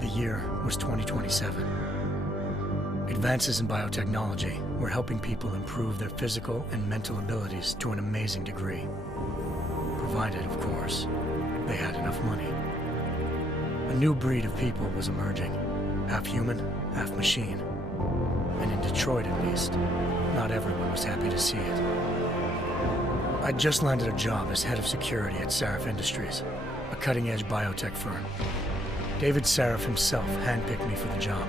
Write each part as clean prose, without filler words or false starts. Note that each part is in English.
The year was 2027. Advances in biotechnology were helping people improve their physical and mental abilities to an amazing degree. Provided, of course, they had enough money. A new breed of people was emerging, half human, half machine. And in Detroit, at least, not everyone was happy to see it. I'd just landed a job as head of security at Sarif Industries, a cutting-edge biotech firm. David Sarif himself handpicked me for the job.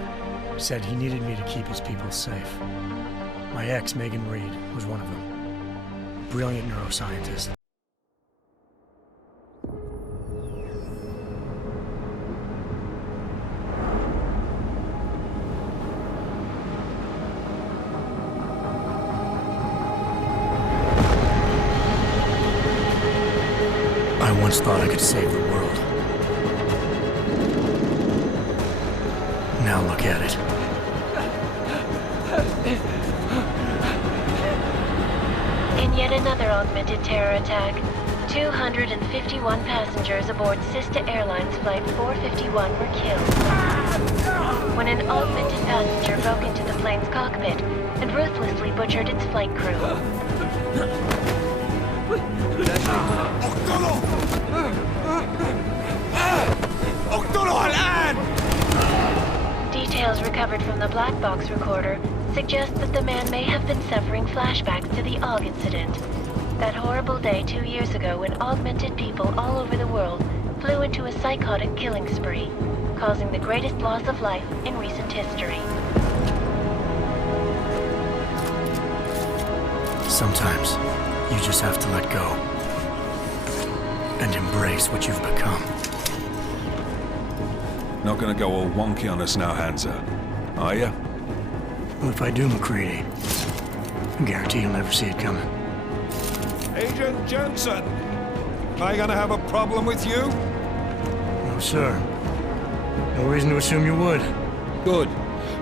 Said he needed me to keep his people safe. My ex, Megan Reed, was one of them. Brilliant neuroscientist. I once thought I could save the world. Now look at it. In yet another augmented terror attack, 251 passengers aboard Sista Airlines Flight 451 were killed when an augmented passenger broke into the plane's cockpit and ruthlessly butchered its flight crew. Details recovered from the black box recorder suggest that the man may have been suffering flashbacks to the AUG incident. That horrible day 2 years ago when augmented people all over the world flew into a psychotic killing spree, causing the greatest loss of life in recent history. Sometimes, you just have to let go. And embrace what you've become. Not gonna go all wonky on us now, Hansa, are ya? Well, if I do, McCready, I guarantee you'll never see it coming. Agent Jensen! Am I gonna have a problem with you? No, sir. No reason to assume you would. Good,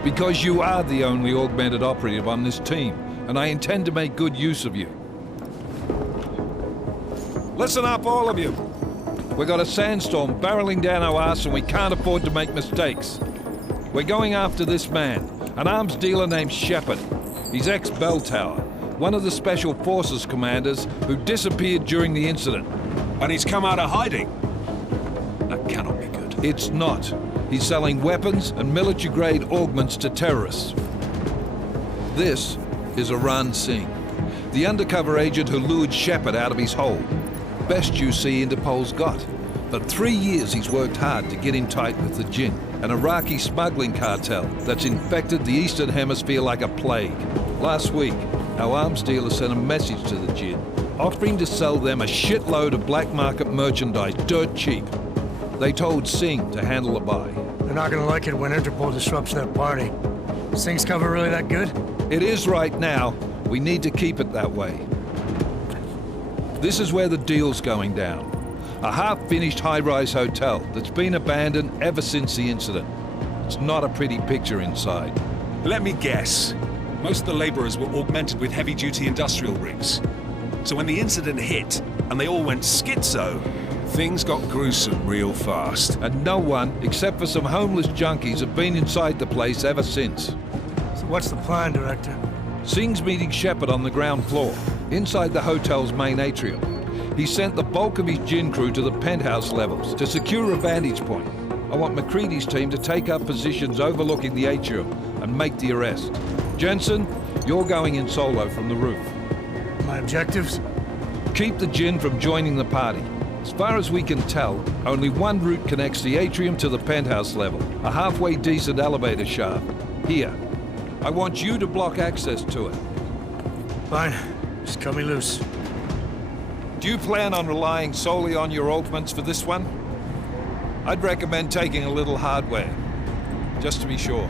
because you are the only augmented operative on this team, and I intend to make good use of you. Listen up, all of you. We got a sandstorm barreling down our arse and we can't afford to make mistakes. We're going after this man, an arms dealer named Shepard. He's ex-Bell Tower, one of the Special Forces commanders who disappeared during the incident. And he's come out of hiding. That cannot be good. It's not. He's selling weapons and military-grade augments to terrorists. This is Aran Singh, the undercover agent who lured Shepard out of his hole. Best you see Interpol's got. For 3 years he's worked hard to get in tight with the Jinn, an Iraqi smuggling cartel that's infected the Eastern Hemisphere like a plague. Last week, our arms dealer sent a message to the Jinn, offering to sell them a shitload of black market merchandise dirt cheap. They told Singh to handle the buy. They're not gonna like it when Interpol disrupts their party. Singh's cover really that good? It is right now. We need to keep it that way. This is where the deal's going down. A half-finished high-rise hotel that's been abandoned ever since the incident. It's not a pretty picture inside. Let me guess. Most of the laborers were augmented with heavy-duty industrial rigs. So when the incident hit, and they all went schizo, things got gruesome real fast. And no one, except for some homeless junkies, have been inside the place ever since. So what's the plan, Director? Singh's meeting Shepard on the ground floor, inside the hotel's main atrium. He sent the bulk of his Jinn crew to the penthouse levels to secure a vantage point. I want McCready's team to take up positions overlooking the atrium and make the arrest. Jensen, you're going in solo from the roof. My objectives? Keep the Jinn from joining the party. As far as we can tell, only one route connects the atrium to the penthouse level, a halfway decent elevator shaft. Here. I want you to block access to it. Fine. Just cut me loose. Do you plan on relying solely on your augments for this one? I'd recommend taking a little hardware, just to be sure.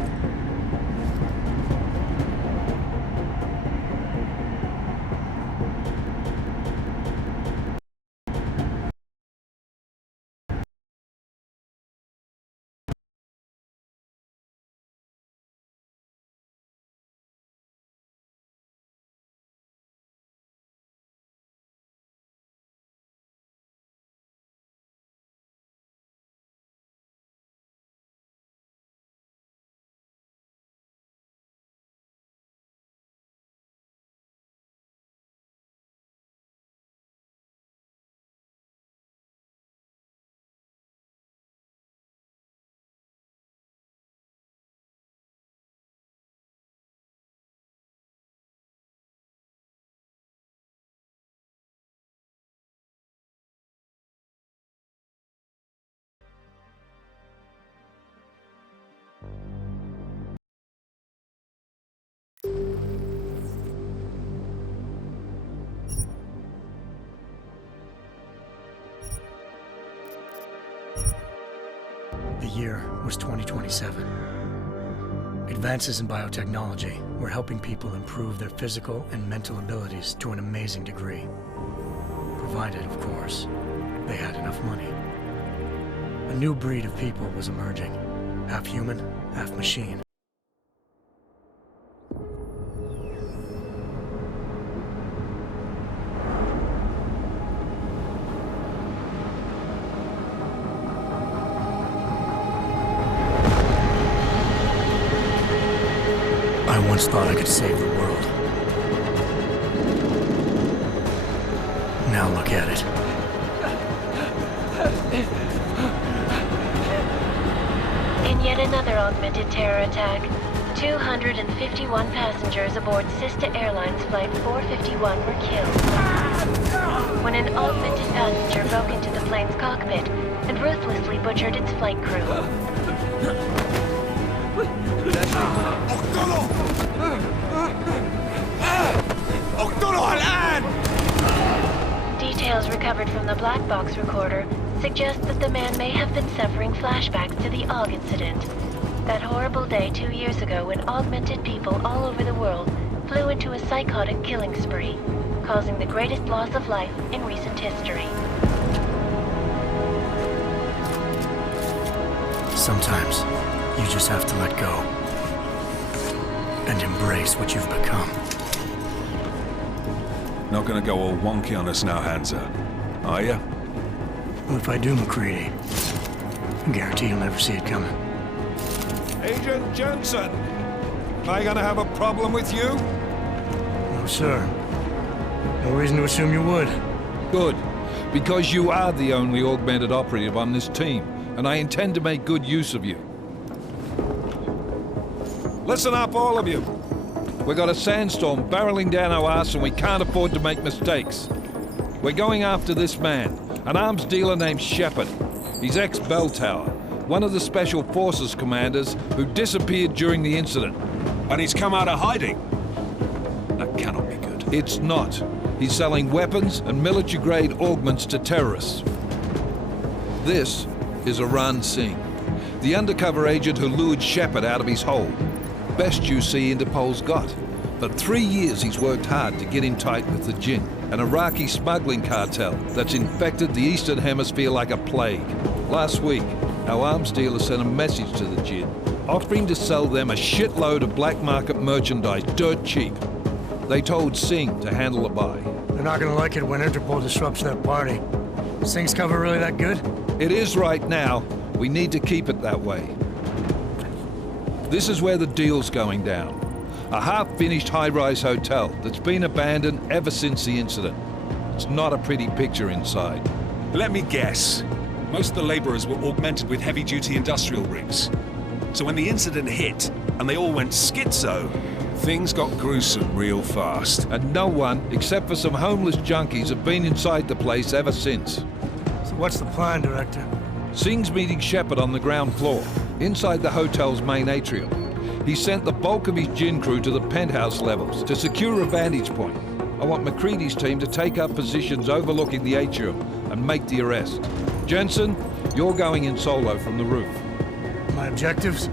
The year was 2027. Advances in biotechnology were helping people improve their physical and mental abilities to an amazing degree. Provided, of course, they had enough money. A new breed of people was emerging, half human, half machine. I once thought I could save the world. Now look at it. In yet another augmented terror attack, 251 passengers aboard Sister Airlines Flight 451 were killed when an augmented passenger broke into the plane's cockpit and ruthlessly butchered its flight crew. Details recovered from the black box recorder suggest that the man may have been suffering flashbacks to the AUG incident. That horrible day 2 years ago when augmented people all over the world flew into a psychotic killing spree, causing the greatest loss of life in recent history. Sometimes, you just have to let go. And embrace what you've become. Not gonna go all wonky on us now, Hansa, are ya? Well, if I do, McCready, I guarantee you'll never see it coming. Agent Jensen! Am I gonna have a problem with you? No, sir. No reason to assume you would. Good. Because you are the only augmented operative on this team, and I intend to make good use of you. Listen up, all of you. We got a sandstorm barreling down our arse and we can't afford to make mistakes. We're going after this man, an arms dealer named Shepard. He's ex-Bell Tower, one of the Special Forces commanders who disappeared during the incident. And he's come out of hiding? That cannot be good. It's not. He's selling weapons and military-grade augments to terrorists. This is Iran Singh, the undercover agent who lured Shepard out of his hole. Best you see Interpol's got. But 3 years he's worked hard to get in tight with the Jinn, an Iraqi smuggling cartel that's infected the Eastern Hemisphere like a plague. Last week, our arms dealer sent a message to the Jinn, offering to sell them a shitload of black market merchandise dirt cheap. They told Singh to handle the buy. They're not gonna like it when Interpol disrupts their party. Singh's cover really that good? It is right now. We need to keep it that way. This is where the deal's going down. A half-finished high-rise hotel that's been abandoned ever since the incident. It's not a pretty picture inside. Let me guess. Most of the laborers were augmented with heavy-duty industrial rigs. So when the incident hit, and they all went schizo, things got gruesome real fast. And no one, except for some homeless junkies, have been inside the place ever since. So what's the plan, Director? Singh's meeting Shepard on the ground floor, inside the hotel's main atrium. He sent the bulk of his Jinn crew to the penthouse levels to secure a vantage point. I want McCready's team to take up positions overlooking the atrium and make the arrest. Jensen, you're going in solo from the roof. My objectives?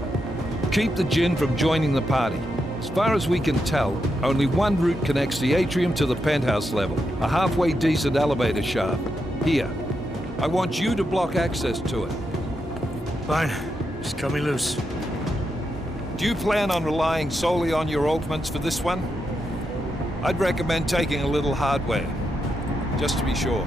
Keep the Jinn from joining the party. As far as we can tell, only one route connects the atrium to the penthouse level, a halfway decent elevator shaft. Here. I want you to block access to it. Fine. Just cut me loose. Do you plan on relying solely on your augments for this one? I'd recommend taking a little hardware, just to be sure.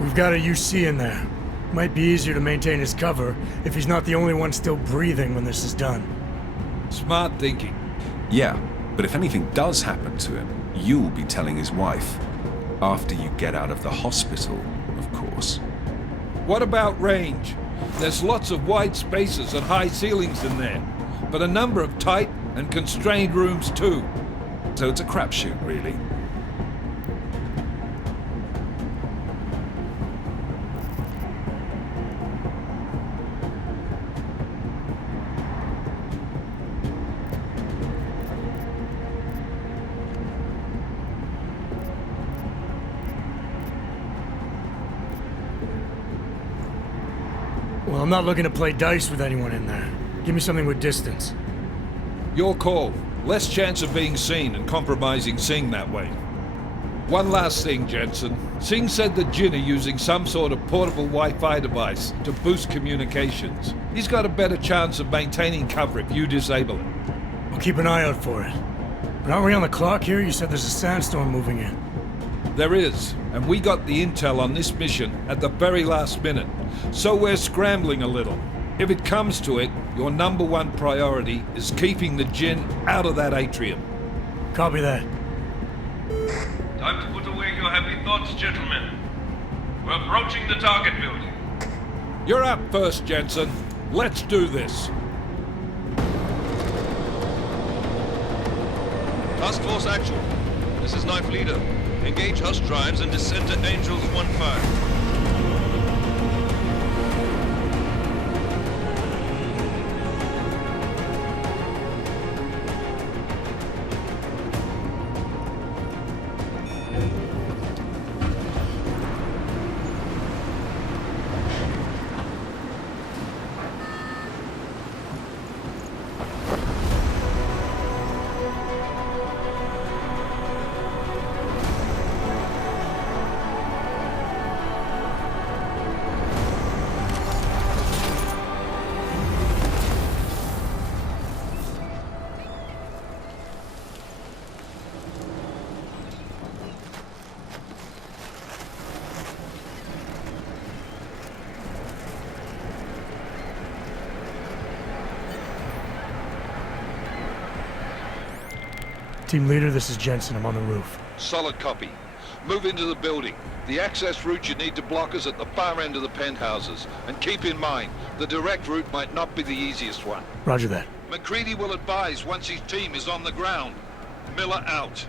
We've got a UC in there. Might be easier to maintain his cover if he's not the only one still breathing when this is done. Smart thinking. Yeah, but if anything does happen to him, you'll be telling his wife. After you get out of the hospital, of course. What about range? There's lots of wide spaces and high ceilings in there, but a number of tight and constrained rooms too. So it's a crapshoot, really. Well, I'm not looking to play dice with anyone in there. Give me something with distance. Your call. Less chance of being seen and compromising Singh that way. One last thing, Jensen. Singh said that Jin are using some sort of portable Wi-Fi device to boost communications. He's got a better chance of maintaining cover if you disable it. I'll keep an eye out for it. But aren't we on the clock here? You said there's a sandstorm moving in. There is, and we got the intel on this mission at the very last minute, so we're scrambling a little. If it comes to it, your number one priority is keeping the Jinn out of that atrium. Copy that. Time to put away your heavy thoughts, gentlemen. We're approaching the target building. You're up first, Jensen. Let's do this. Task Force Actual. This is Knife Leader. Engage Hush drives and descend to Angels 1-5. Team leader, this is Jensen. I'm on the roof. Solid copy. Move into the building. The access route you need to block is at the far end of the penthouses. And keep in mind, the direct route might not be the easiest one. Roger that. McCready will advise once his team is on the ground. Miller out.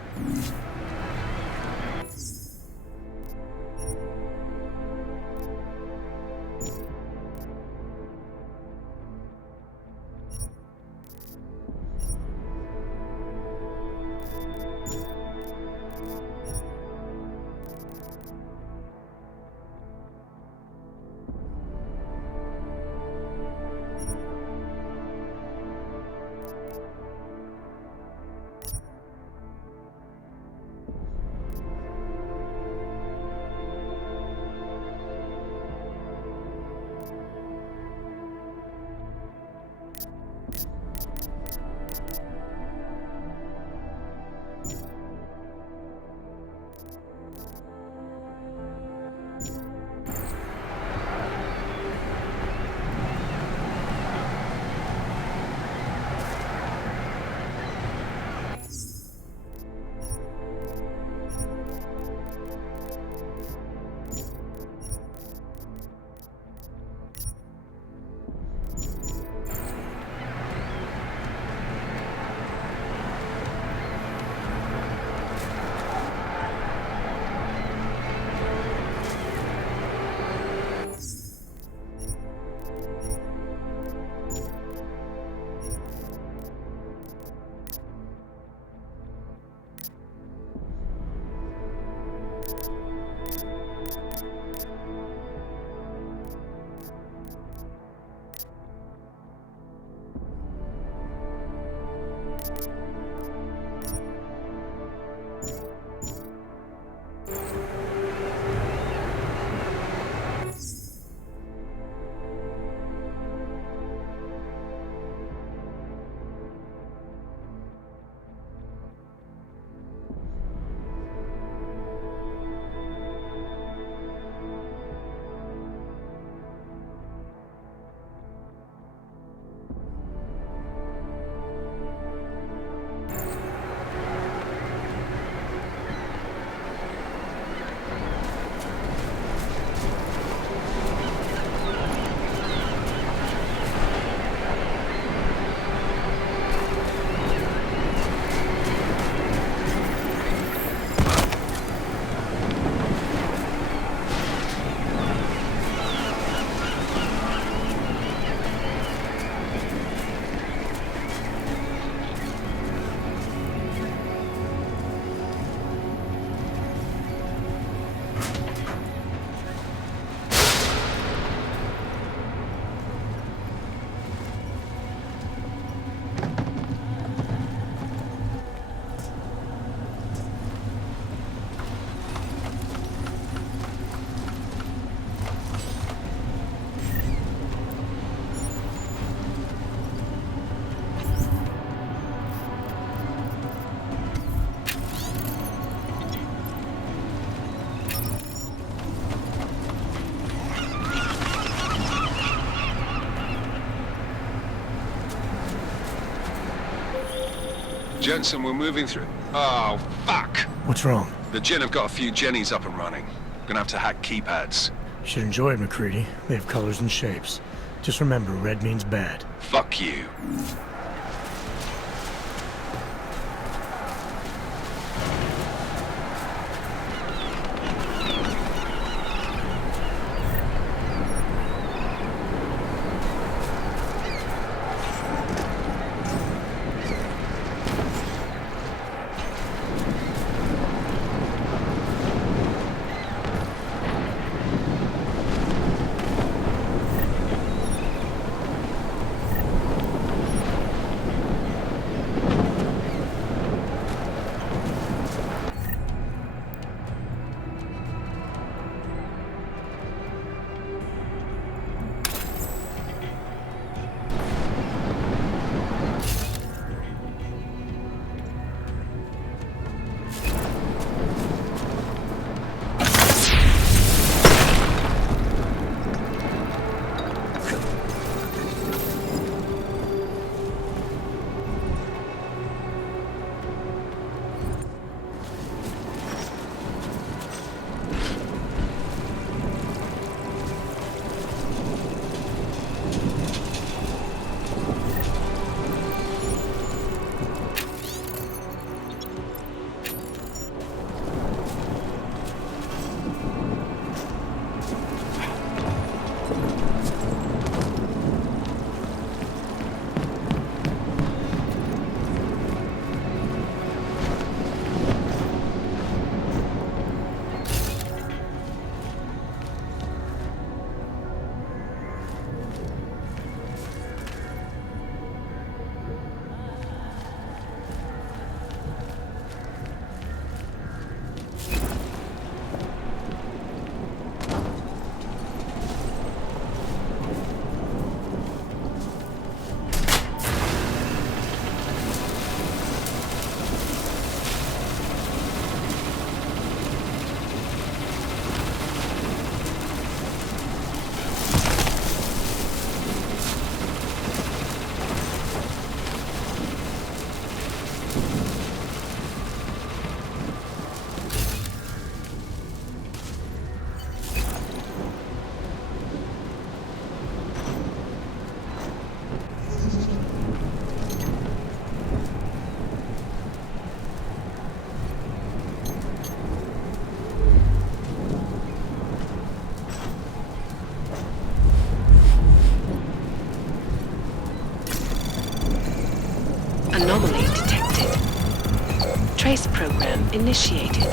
Jensen, we're moving through. Oh, fuck! What's wrong? The Gen have got a few Jennies up and running. Gonna have to hack keypads. Should enjoy it, McCready. They have colors and shapes. Just remember, red means bad. Fuck you. Anomaly detected. Trace program initiated.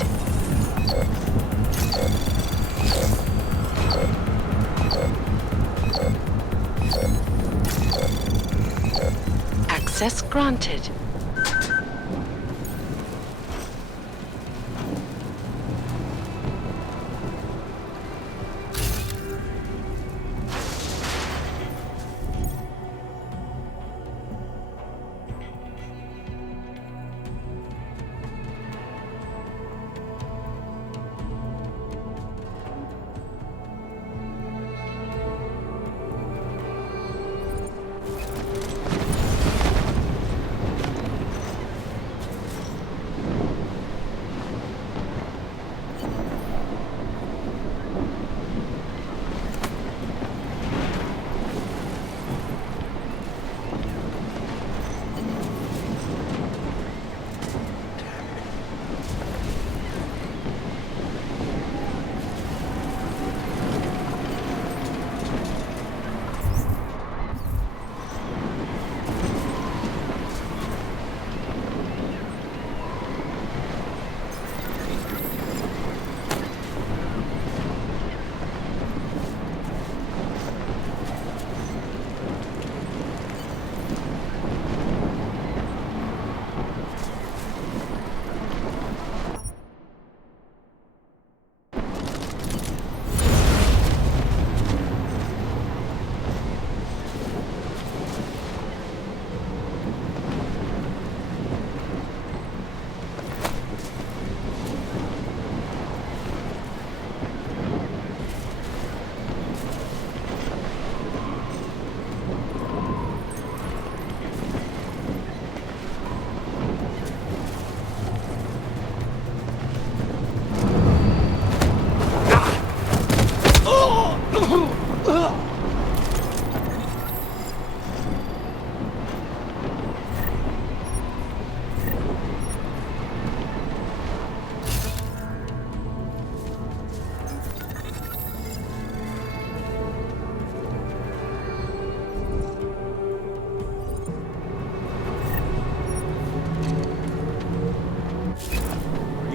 Access granted.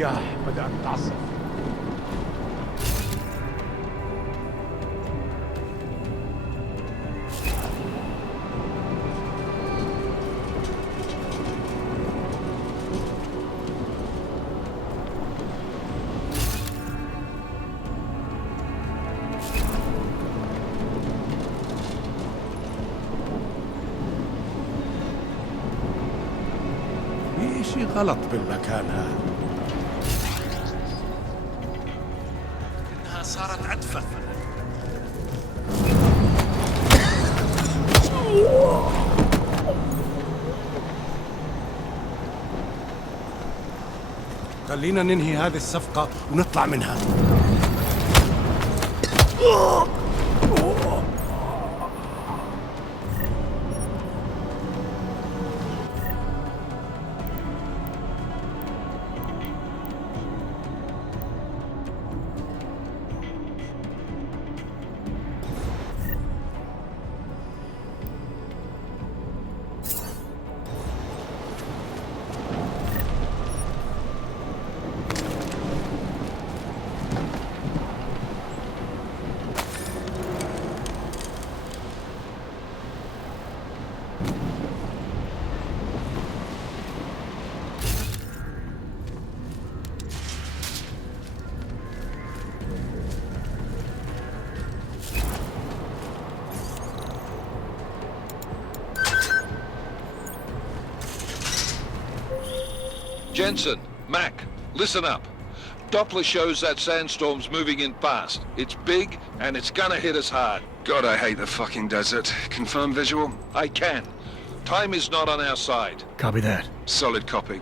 الرياح بدأت تعصف. في إشي غلط بالمكان هذا. إنها صارت عدفة. خلينا ننهي هذه الصفقة ونطلع منها. Jensen, Mac, listen up. Doppler shows that sandstorm's moving in fast. It's big, and it's gonna hit us hard. God, I hate the fucking desert. Confirm visual? I can. Time is not on our side. Copy that. Solid copy.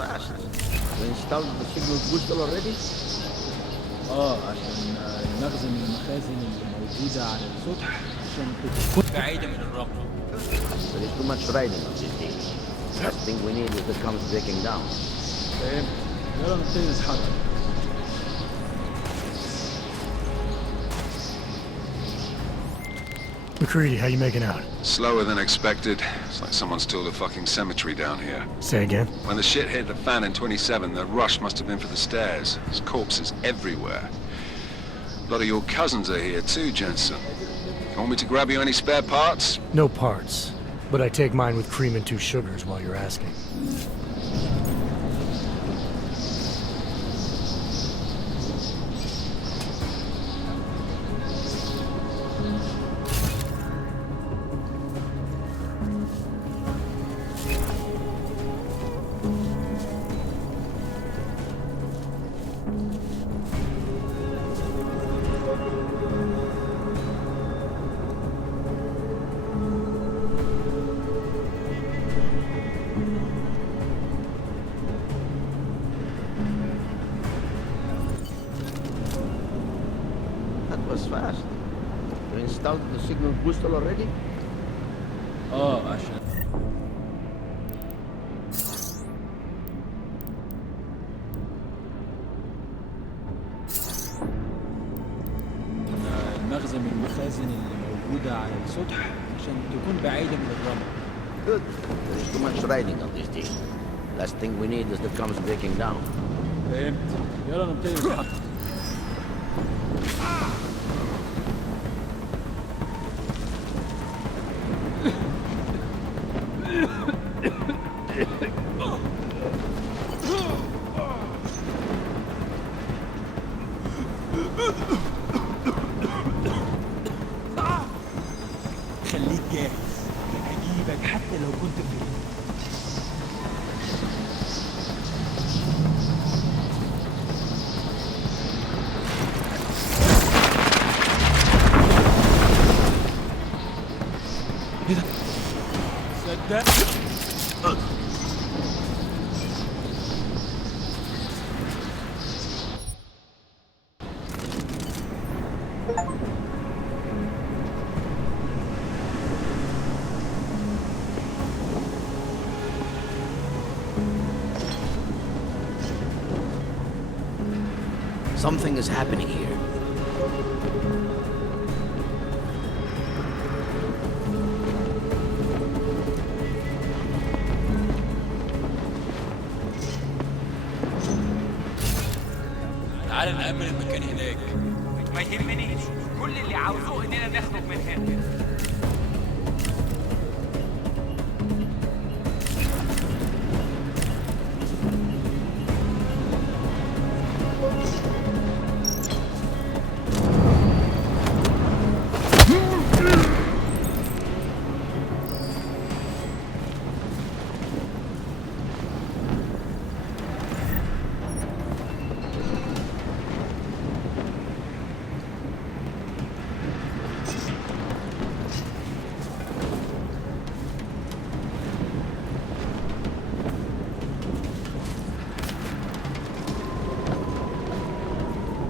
fast. You installed the signal booster already? عشان المخزن المخازن اللي موجودة على السطح عشان تكون بعيدة من الرمل. There is too much riding on this thing. Last thing we need is the comes breaking down. فاهم؟ يلا نبتدي نتحرك. McCready, how you making out? Slower than expected. It's like someone's tilled a fucking cemetery down here. Say again? When the shit hit the fan in 27, the rush must have been for the stairs. There's corpses everywhere. A lot of your cousins are here too, Jensen. You want me to grab you any spare parts? No parts. But I take mine with cream and 2 sugars while you're asking. That was fast. You installed the signal booster already? عشان المخزن من المخازن اللي موجودة على السطح عشان تكون بعيدة من الرمل. Good. There is too much riding on this thing. Last thing we need is the comes breaking down. فهمت؟ يلا نبتدي نتحرك. خليك جاهز، هجيبك حتى لو كنت فين. ايه ده؟ صدق؟ Something is happening here. تعال نأمن المكان هناك. ما يهمنيش، كل اللي عاوزوه اننا نخرج من هنا.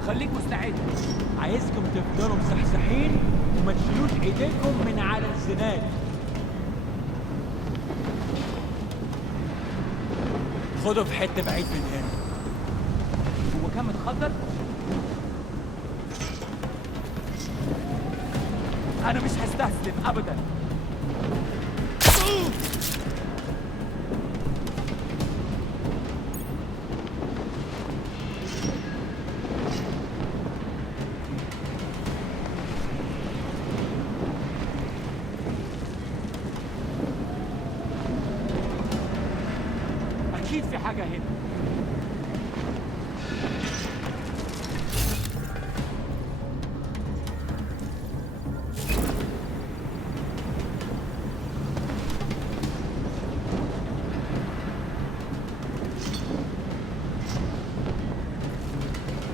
خليك مستعد، عايزكم تفضلوا مصحصحين وما تشيلوش ايديكم من على الزناد. خدوا في حته بعيد من هنا. هو كان متخدر؟ انا مش هستسلم ابدا. أكيد في حاجة هنا.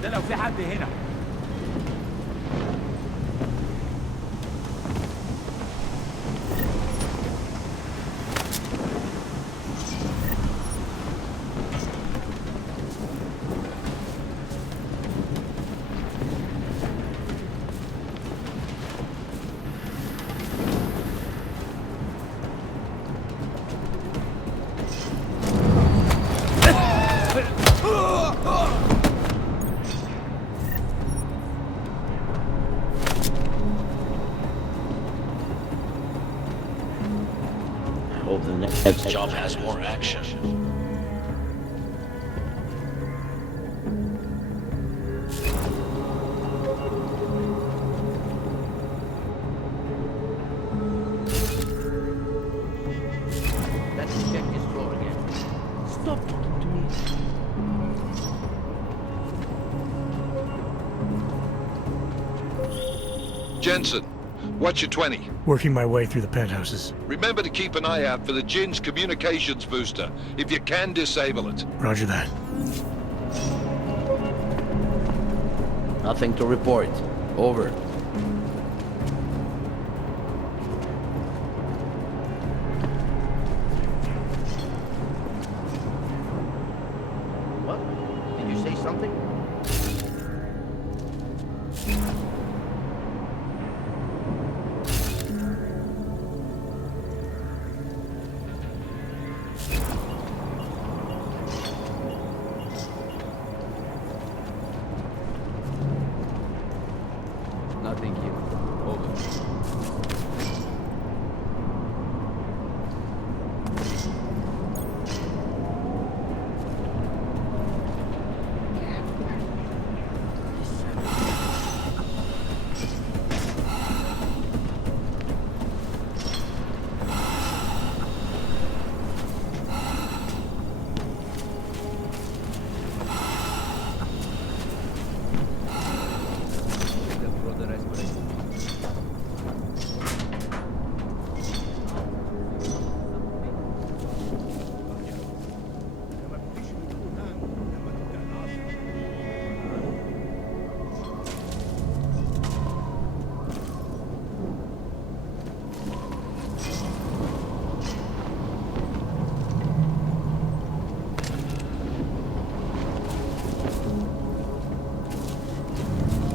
ده لو في حد هنا. the next job has more action. Let's check this floor again. Stop talking to me. Jensen, what's your 20? Working my way through the penthouses. Remember to keep an eye out for the Jinn's communications booster. If you can, disable it. Roger that. Nothing to report. Over. What? Did you say something? Nothing here. Over.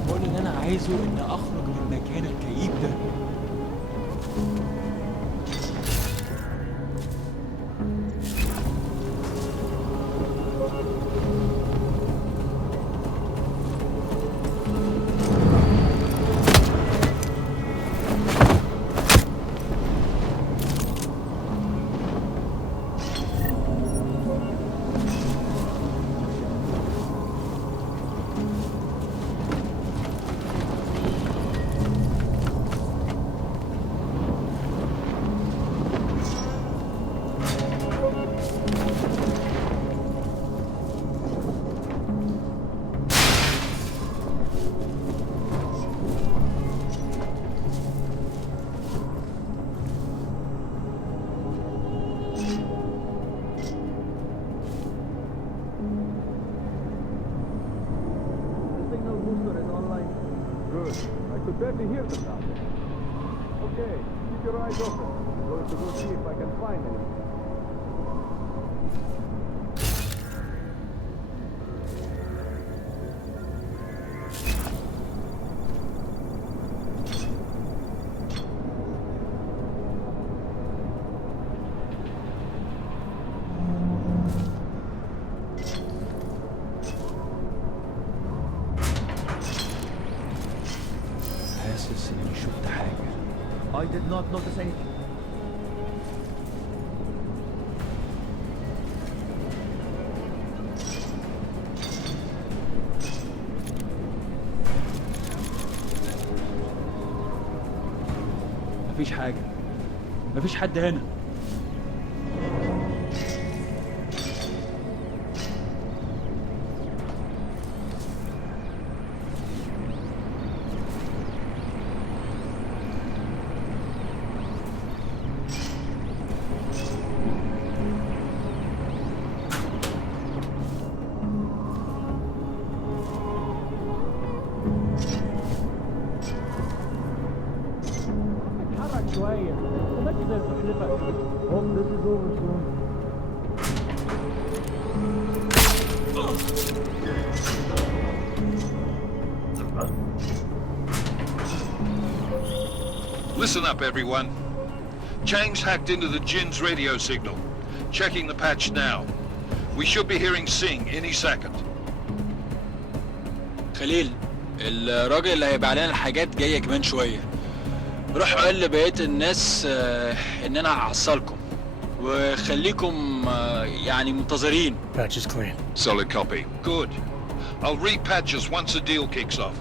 كل اللي انا عايزه ان اخرج من مكان الكئيب ده. Good. I could barely hear them now. Okay, keep your eyes open. I'm going to go see if I can find anything. حاسس اني شفت حاجة. I did not notice anything. مفيش حاجة. مفيش حد هنا. اتحرك شوية. ما ماشي زي السلحفاة. Hope this is over soon. Listen up, everyone. Chang's hacked into the Jinn's radio signal. Checking the patch now. We should be hearing Sing any second. خليل، الراجل اللي هيبقى علينا الحاجات جاية كمان شوية. روح قول لبقية الناس إن أنا هحصلكم. وخليكم يعني منتظرين. Patch is clean. Solid copy. Good. I'll repatch us once the deal kicks off.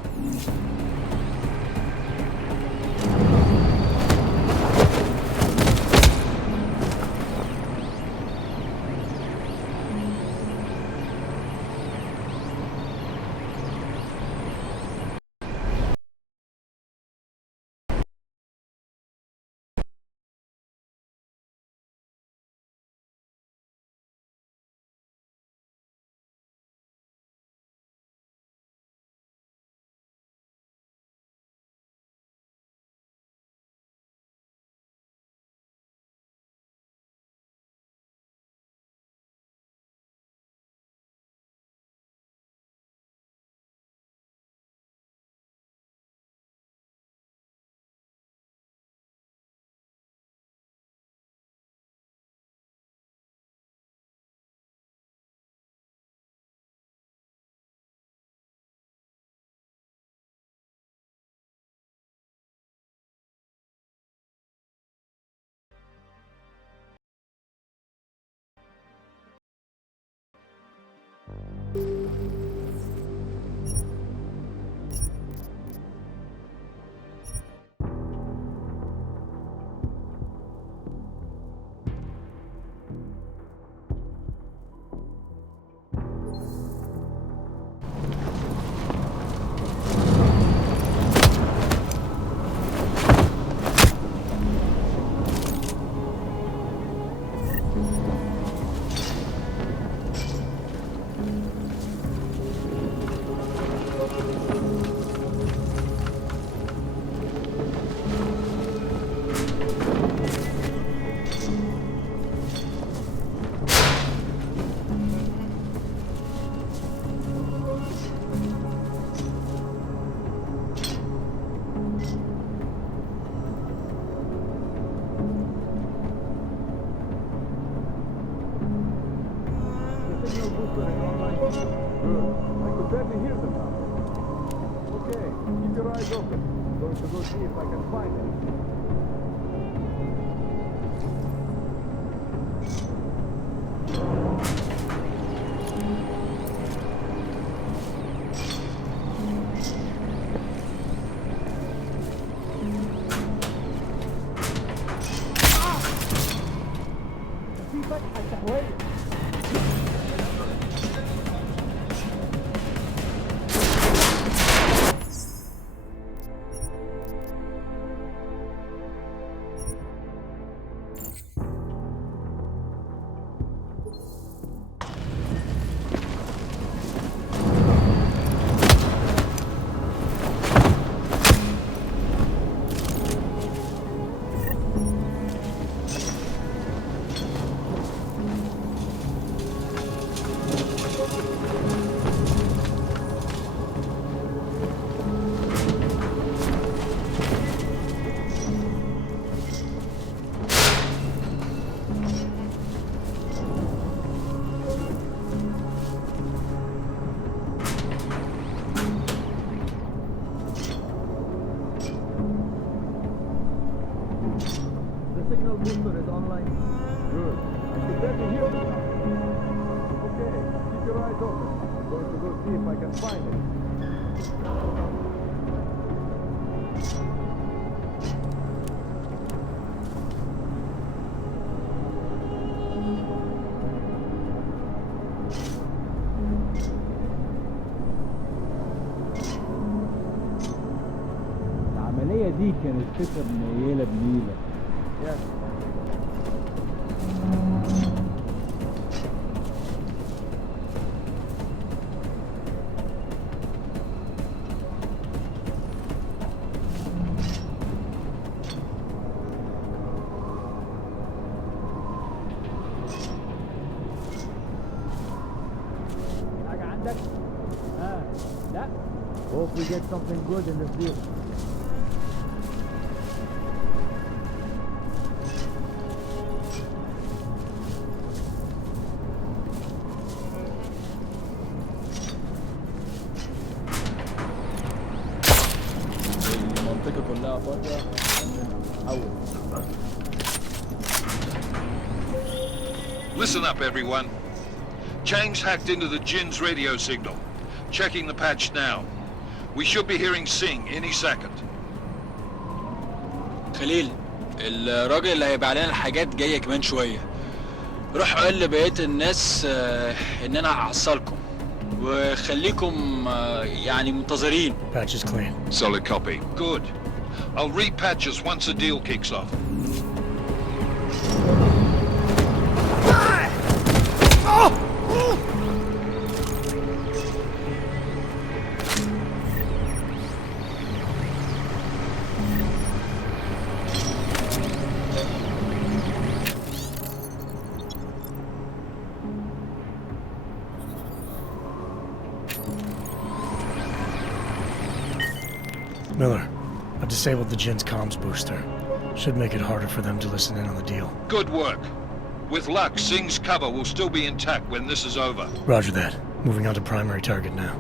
دي كانت فكرة منيلة بنيلة. حاجة عندك؟ لا. Hope we get something good in this deal. المنطقة كلها بره، حول. Listen up, everyone. Chang's hacked into the Jinn's radio signal. Checking the patch now. We should be hearing Singh any second. خليل، الراجل اللي هيبقى علينا الحاجات جاية كمان شوية. روح قول لبقية الناس ان انا هحصلكم وخليكم يعني منتظرين. Patch is clean. Solid copy. Good. I'll repatch us once the deal kicks off. Miller, I've disabled the Jinn's comms booster. Should make it harder for them to listen in on the deal. Good work. With luck, Singh's cover will still be intact when this is over. Roger that. Moving on to primary target now.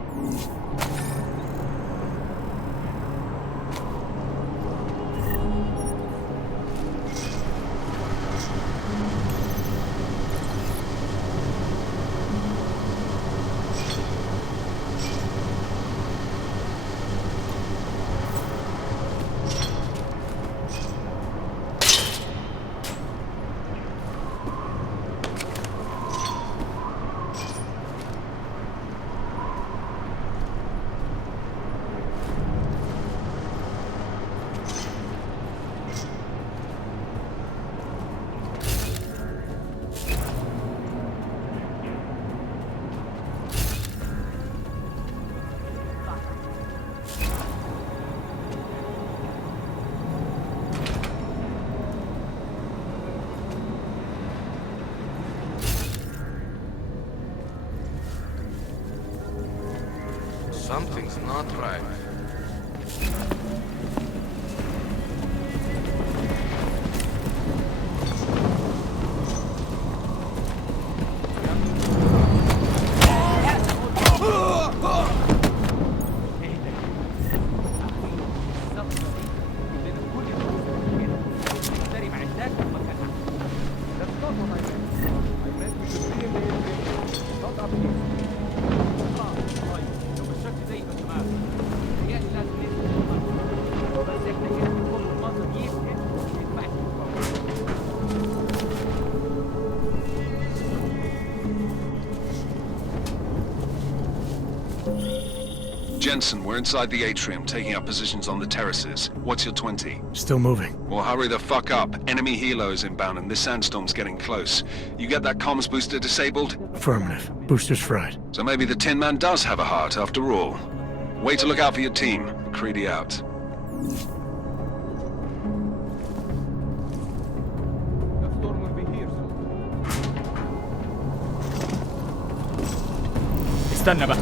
Something's not right. Jensen, we're inside the atrium, taking up positions on the terraces. What's your 20? Still moving. Well, hurry the fuck up. Enemy helo is inbound and this sandstorm's getting close. You get that comms booster disabled? Affirmative. Booster's fried. So maybe the Tin Man does have a heart after all. Way to look out for your team. McCready out. استنى بقى.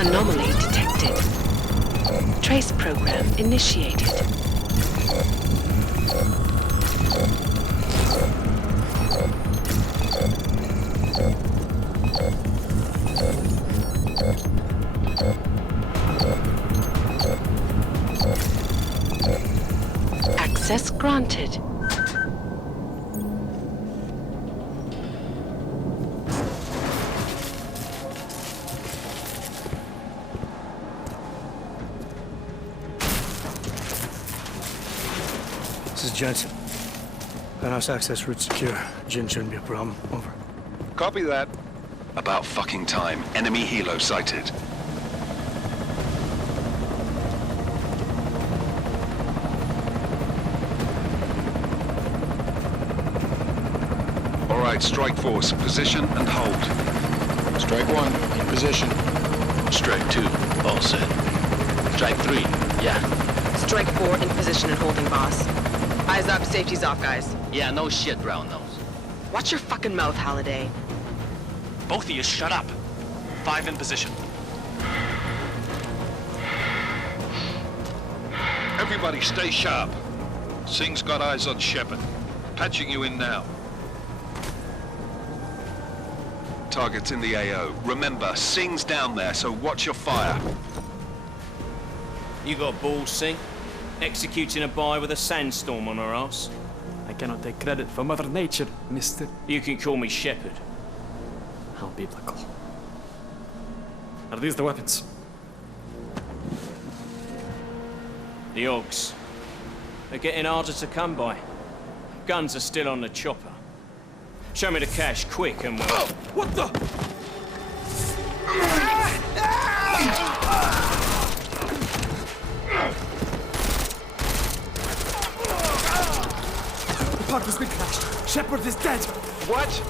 Anomaly detected. Trace program initiated. Access granted. This is Jensen. Penthouse access route secure. Jinn shouldn't be a problem. Over. Copy that. About fucking time. Enemy helo sighted. All right, strike force. Position and hold. Strike 1, in position. Strike 2, all set. Strike 3, yeah. Strike 4 in position and holding, boss. Eyes up, safety's off, guys. Yeah, no shit, brown nose. Watch your fucking mouth, Halliday. Both of you shut up. 5 in position. Everybody stay sharp. Singh's got eyes on Shepard. Patching you in now. Target's in the AO. Remember, Singh's down there, so watch your fire. You got balls, Singh? Executing a buy with a sandstorm on our ass? I cannot take credit for Mother Nature, mister. You can call me Shepard. How biblical. Are these the weapons? The Ogs. They're getting harder to come by. Guns are still on the chopper. Show me the cash, quick, and we'll... What the? The park has been crashed. Shepard is dead. What?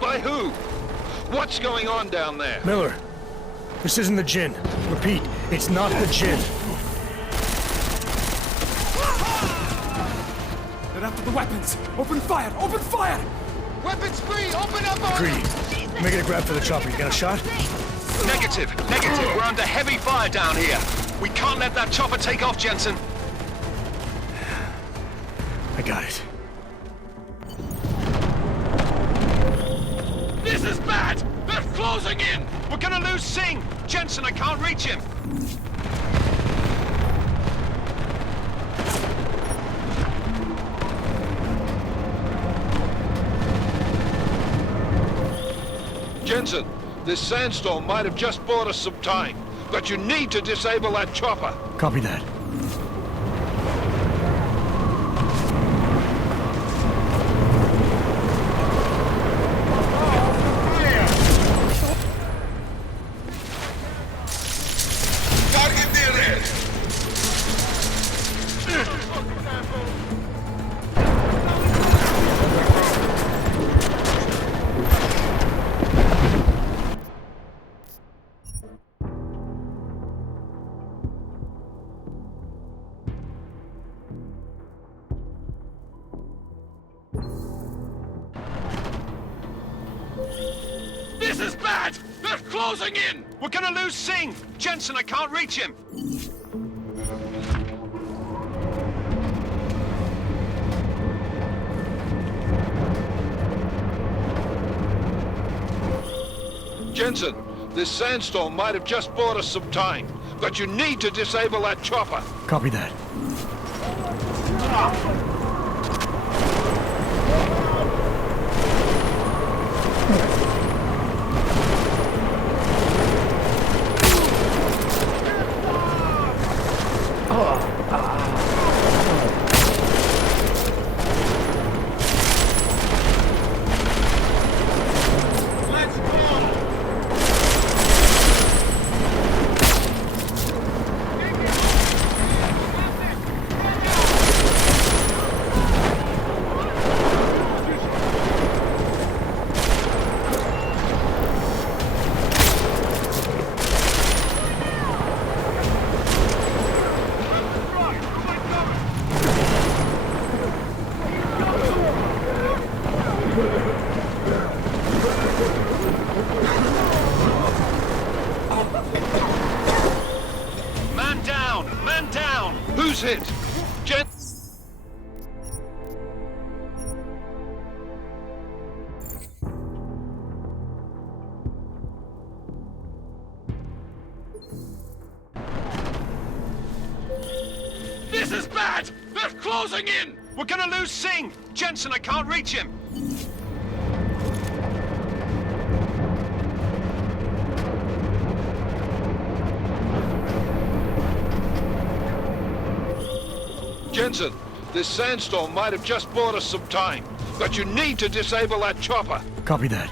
By who? What's going on down there? Miller, this isn't the Jinn. Repeat, it's not the Jinn. They're after the weapons. Open fire! Open fire! Weapons free! Open up on Greedy, make it a grab for the chopper. You got a shot? Negative. We're under heavy fire down here. We can't let that chopper take off, Jensen. I got it. This is bad! They're closing in! We're gonna lose Singh! Jensen, I can't reach him! Jensen, this sandstorm might have just bought us some time, but you need to disable that chopper. Copy that. Target near there. This is bad! They're closing in! We're gonna lose Singh! Jensen, I can't reach him! Jensen, this sandstorm might have just bought us some time, but you need to disable that chopper. Copy that. Man down! Who's hit? This is bad! They're closing in! We're gonna lose Singh! Jensen, I can't reach him! Jensen, this sandstorm might have just bought us some time, but you need to disable that chopper. Copy that.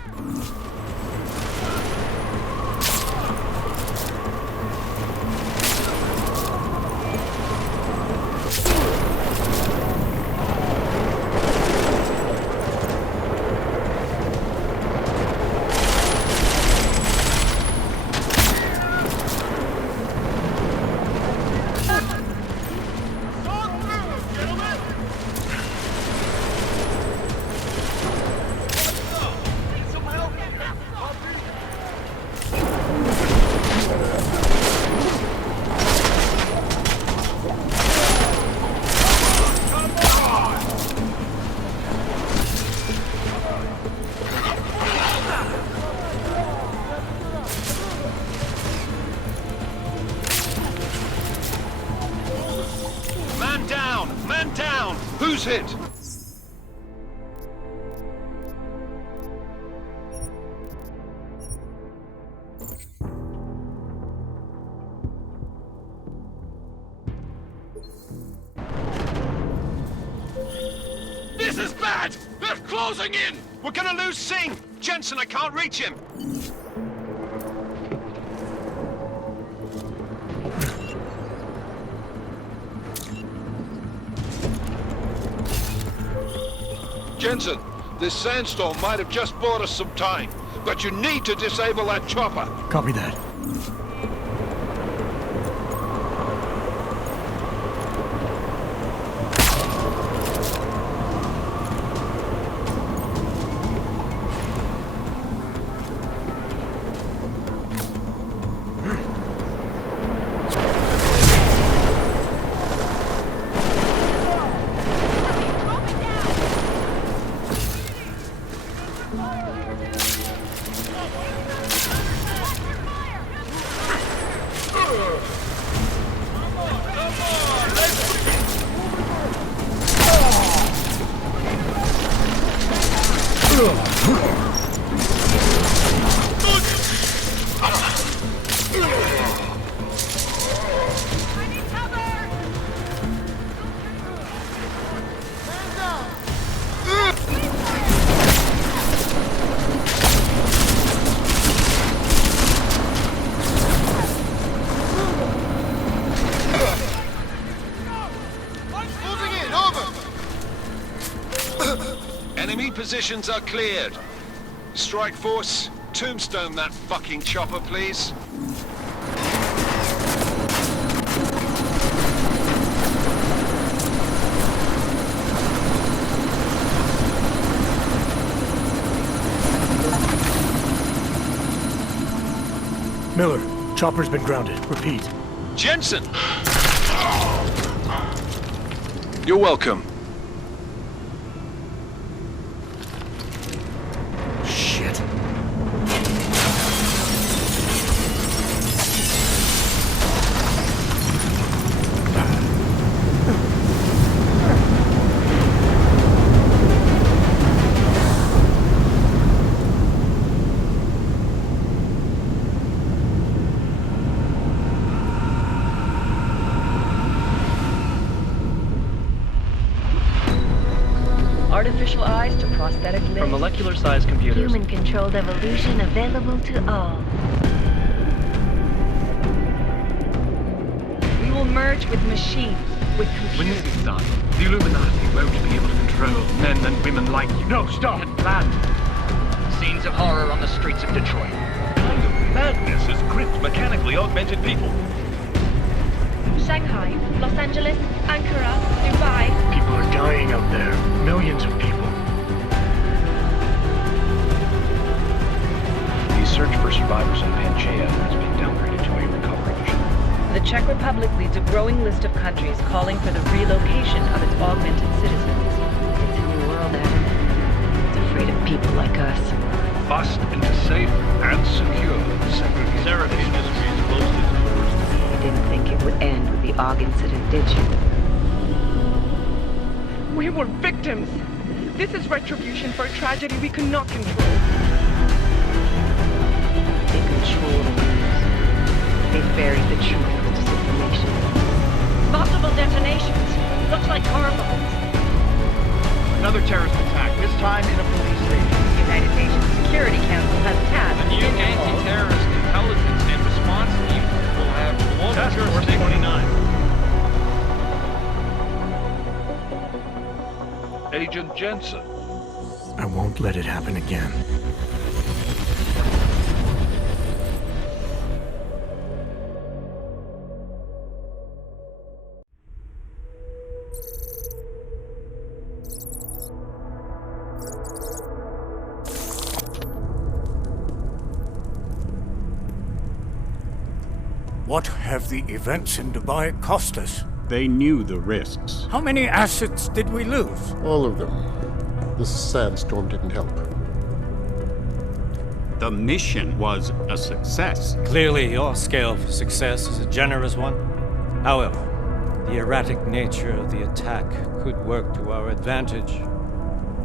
Who's hit? This is bad! They're closing in! We're gonna lose Singh! Jensen, I can't reach him! Jensen, this sandstorm might have just bought us some time, but you need to disable that chopper. Copy that. Enemy positions are cleared. Strike Force, tombstone that fucking chopper, please. Miller, chopper's been grounded. Repeat. Jensen! You're welcome. Shit. Artificial eyes to prosthetic limbs. From molecular-sized computers. Human-controlled evolution available to all. We will merge with machines, with computers. When this is done, the Illuminati won't be able to control men and women like you. No, stop! And planned. Scenes of horror on the streets of Detroit. Kind of madness has gripped mechanically augmented people. Shanghai, Los Angeles, Ankara, Dubai. People are dying out there. Millions of people. The search for survivors in Pangaea has been downgraded to a recovery mission. The Czech Republic leads a growing list of countries calling for the relocation of its augmented citizens. It's a new world, Adam. It's afraid of people like us. Bust into safe and secure segregation industries closed its doors. You didn't think it would end with the AUG incident, did you? We were victims. This is retribution for a tragedy we could not control. They control the news. They buried the truth with disinformation. Multiple detonations. Looks like car bombs. Another terrorist attack, this time in a police station. The United Nations Security Council has tasked The new anti-terrorist intelligence and response team will have global jurisdiction. 29. Agent Jensen. I won't let it happen again. What have the events in Dubai cost us? They knew the risks. How many assets did we lose? All of them. This sandstorm didn't help. The mission was a success. Clearly, your scale for success is a generous one. However, The erratic nature of the attack could work to our advantage.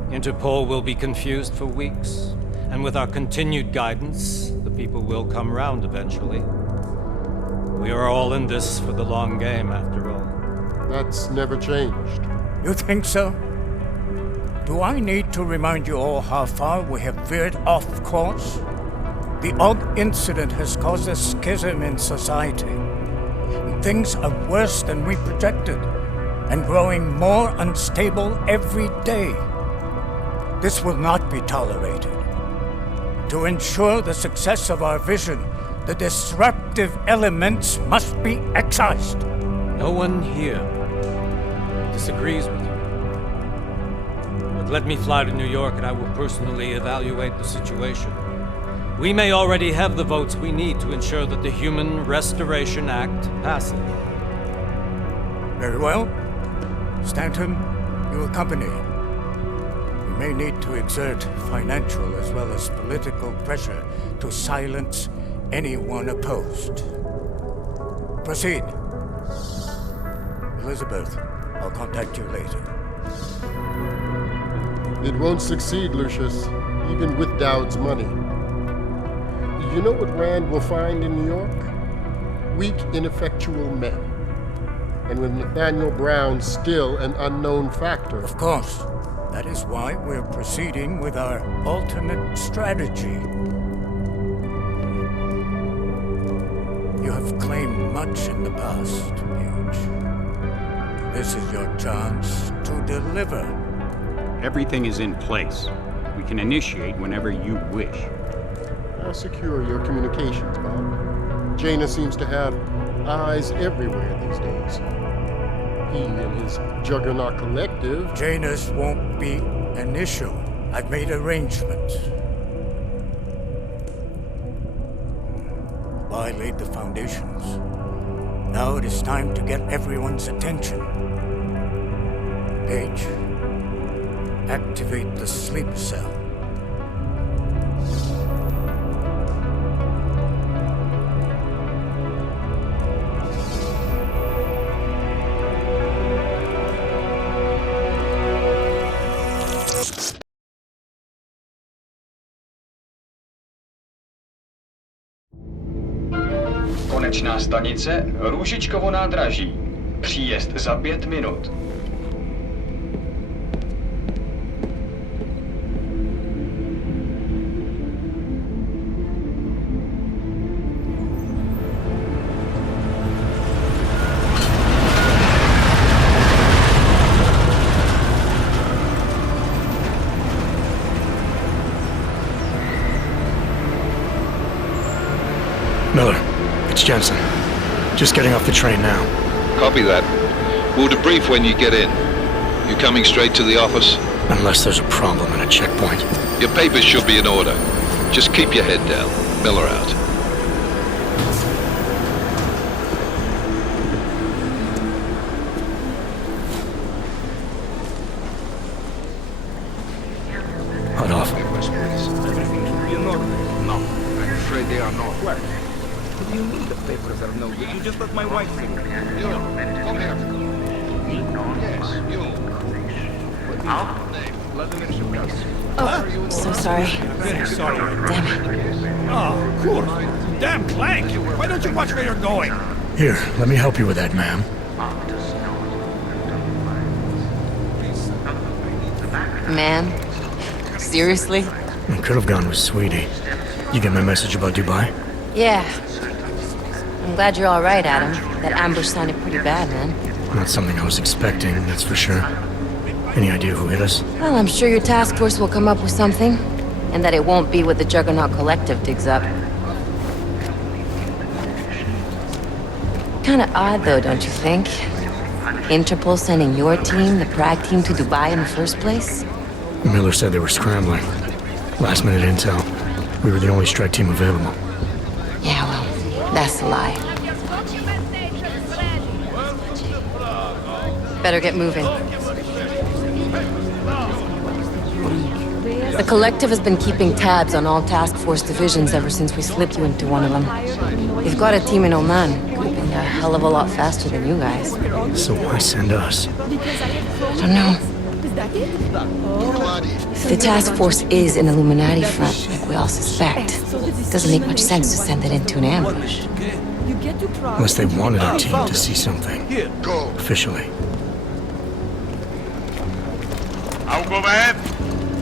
Interpol will be confused for weeks, and with our continued guidance, the people will come round eventually. We are all in this for the long game, after all. That's never changed. You think so? Do I need to remind you all how far we have veered off course? The Og incident has caused a schism in society. Things are worse than we projected, and growing more unstable every day. This will not be tolerated. To ensure the success of our vision, the disruptive elements must be excised. No one here disagrees with you. But let me fly to New York and I will personally evaluate the situation. We may already have the votes we need to ensure that the Human Restoration Act passes. Very well. Stanton, you accompany. We may need to exert financial as well as political pressure to silence anyone opposed. Proceed. Elizabeth, I'll contact you later. It won't succeed, Lucius, even with Dowd's money. You know what Rand will find in New York? Weak, ineffectual men. And with Nathaniel Brown still an unknown factor. Of course. That is why we're proceeding with our alternate strategy. You have claimed much in the past, Huge. This is your chance to deliver. Everything is in place. We can initiate whenever you wish. How secure are your communications, Bob? Jaina seems to have eyes everywhere these days. He and his Juggernaut Collective... Janus won't be an issue. I've made arrangements. I laid the foundations. Now it is time to get everyone's attention. Paige, activate the sleep cell. Konečná stanice Růžičkovo nádraží. Příjezd za 5 minut. Miller, it's Jensen. Just getting off the train now. Copy that. We'll debrief when you get in. You coming straight to the office? Unless there's a problem at a checkpoint. Your papers should be in order. Just keep your head down. Miller out. Hot off. Everything should be in order. No, I'm afraid they are not. What? What do you mean the papers are no good? You just let my wife see it. You, come here. Yes, you. Vladimir Shevkov. Oh, so sorry. Very sorry. Damn it. Oh, of course. Damn Clank! Why don't you watch where you're going? Here, let me help you with that, ma'am. Man? Seriously? I could have gone with Sweetie. You get my message about Dubai? Yeah. I'm glad you're all right, Adam. That ambush sounded pretty bad, man. Not something I was expecting, that's for sure. Any idea who hit us? Well, I'm sure your task force will come up with something. And that it won't be what the Juggernaut Collective digs up. Kinda odd, though, don't you think? Interpol sending your team, the Prague team, to Dubai in the first place? Miller said they were scrambling. Last minute intel. We were the only strike team available. Yeah, well, that's a lie. Better get moving. The Collective has been keeping tabs on all task force divisions ever since we slipped you into one of them. They've got a team in Oman. Could have been a hell of a lot faster than you guys. So why send us? I don't know. If the task force is an Illuminati front, like we all suspect, it doesn't make much sense to send it into an ambush. Unless they wanted our team to see something. Officially. Augover,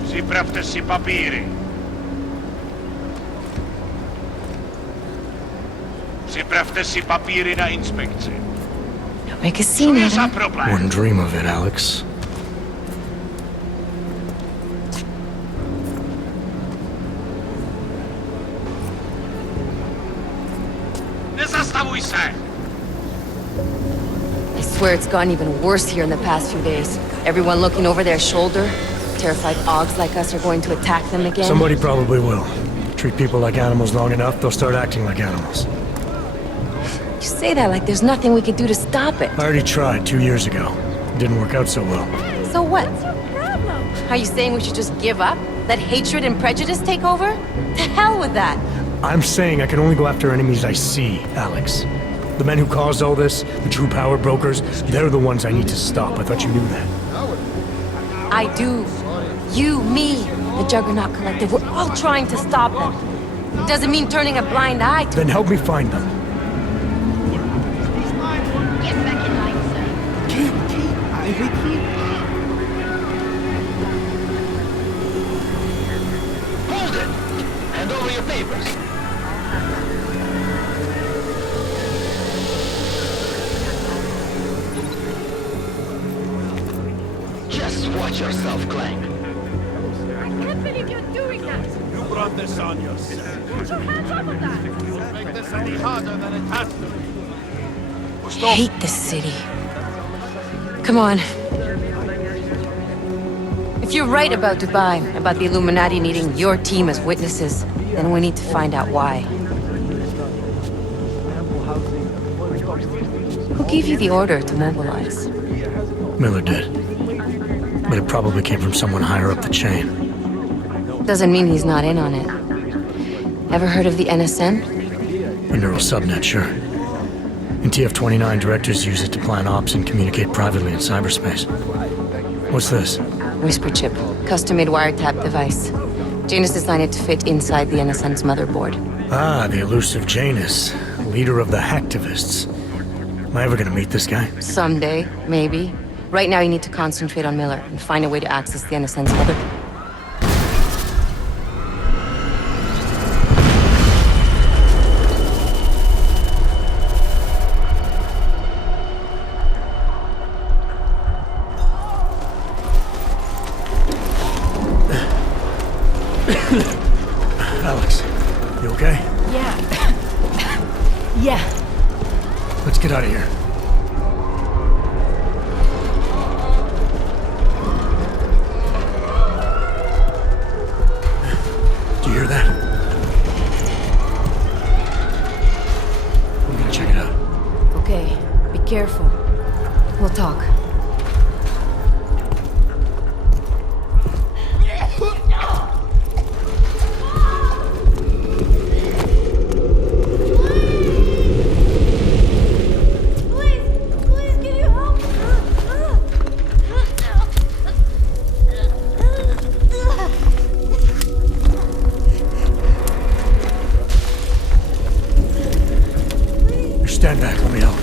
připravte si papíry. Připravte si papíry na inspekci. Don't make a scene, Adam. Wouldn't dream of it, Alex. Nezastavuj se! I swear it's gotten even worse here in the past few days. Everyone looking over their shoulder. Terrified Augs like us are going to attack them again. Somebody probably will. Treat people like animals long enough, they'll start acting like animals. You say that like there's nothing we could do to stop it. I already tried 2 years ago. It didn't work out so well. So what? Are you saying we should just give up? Let hatred and prejudice take over? To hell with that! I'm saying I can only go after enemies I see, Alex. The men who caused all this, the true power brokers, they're the ones I need to stop. I thought you knew that. I do. You, me, the Juggernaut Collective, we're all trying to stop them. It doesn't mean turning a blind eye to... Then help me find them. Get back in line, sir. Hold it! Hand over your papers. Just watch yourself, Clank. I can't believe you're doing that! You brought this on yourself. Put your hands off of that! You'll make this any harder than it has to be. I hate this city. Come on. If you're right about Dubai, about the Illuminati needing your team as witnesses, then we need to find out why. Who gave you the order to mobilize? Miller did. But it probably came from someone higher up the chain. Doesn't mean he's not in on it. Ever heard of the NSN? A neural subnet, sure. In TF-29, directors use it to plan ops and communicate privately in cyberspace. What's this? Whisper chip. Custom-made wiretap device. Janus designed it to fit inside the NSN's motherboard. Ah, the elusive Janus. Leader of the hacktivists. Am I ever gonna meet this guy? Someday, maybe. Right now you need to concentrate on Miller and find a way to access the NSN's mother... Alex, you okay? Yeah. Yeah. Let's get out of here. Do you hear that? I'm gonna check it out. Okay, be careful. We'll talk. Stand back, let me help.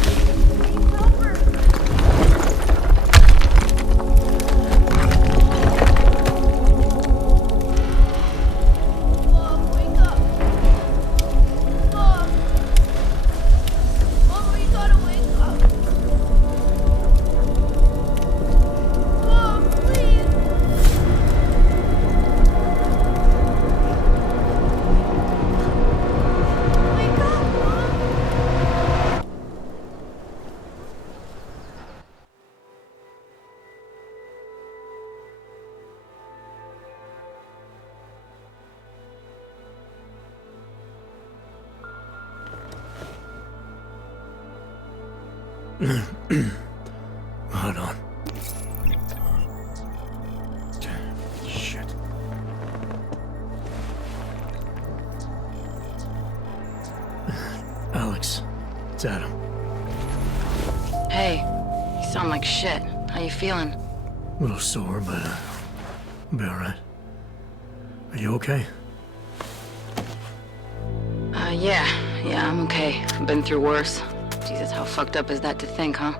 Hold on. Shit. Alex, it's Adam. Hey, you sound like shit. How you feeling? A little sore, but I'll be alright. Are you okay? Yeah, I'm okay. I've been through worse. Jesus, how fucked up is that to think, huh?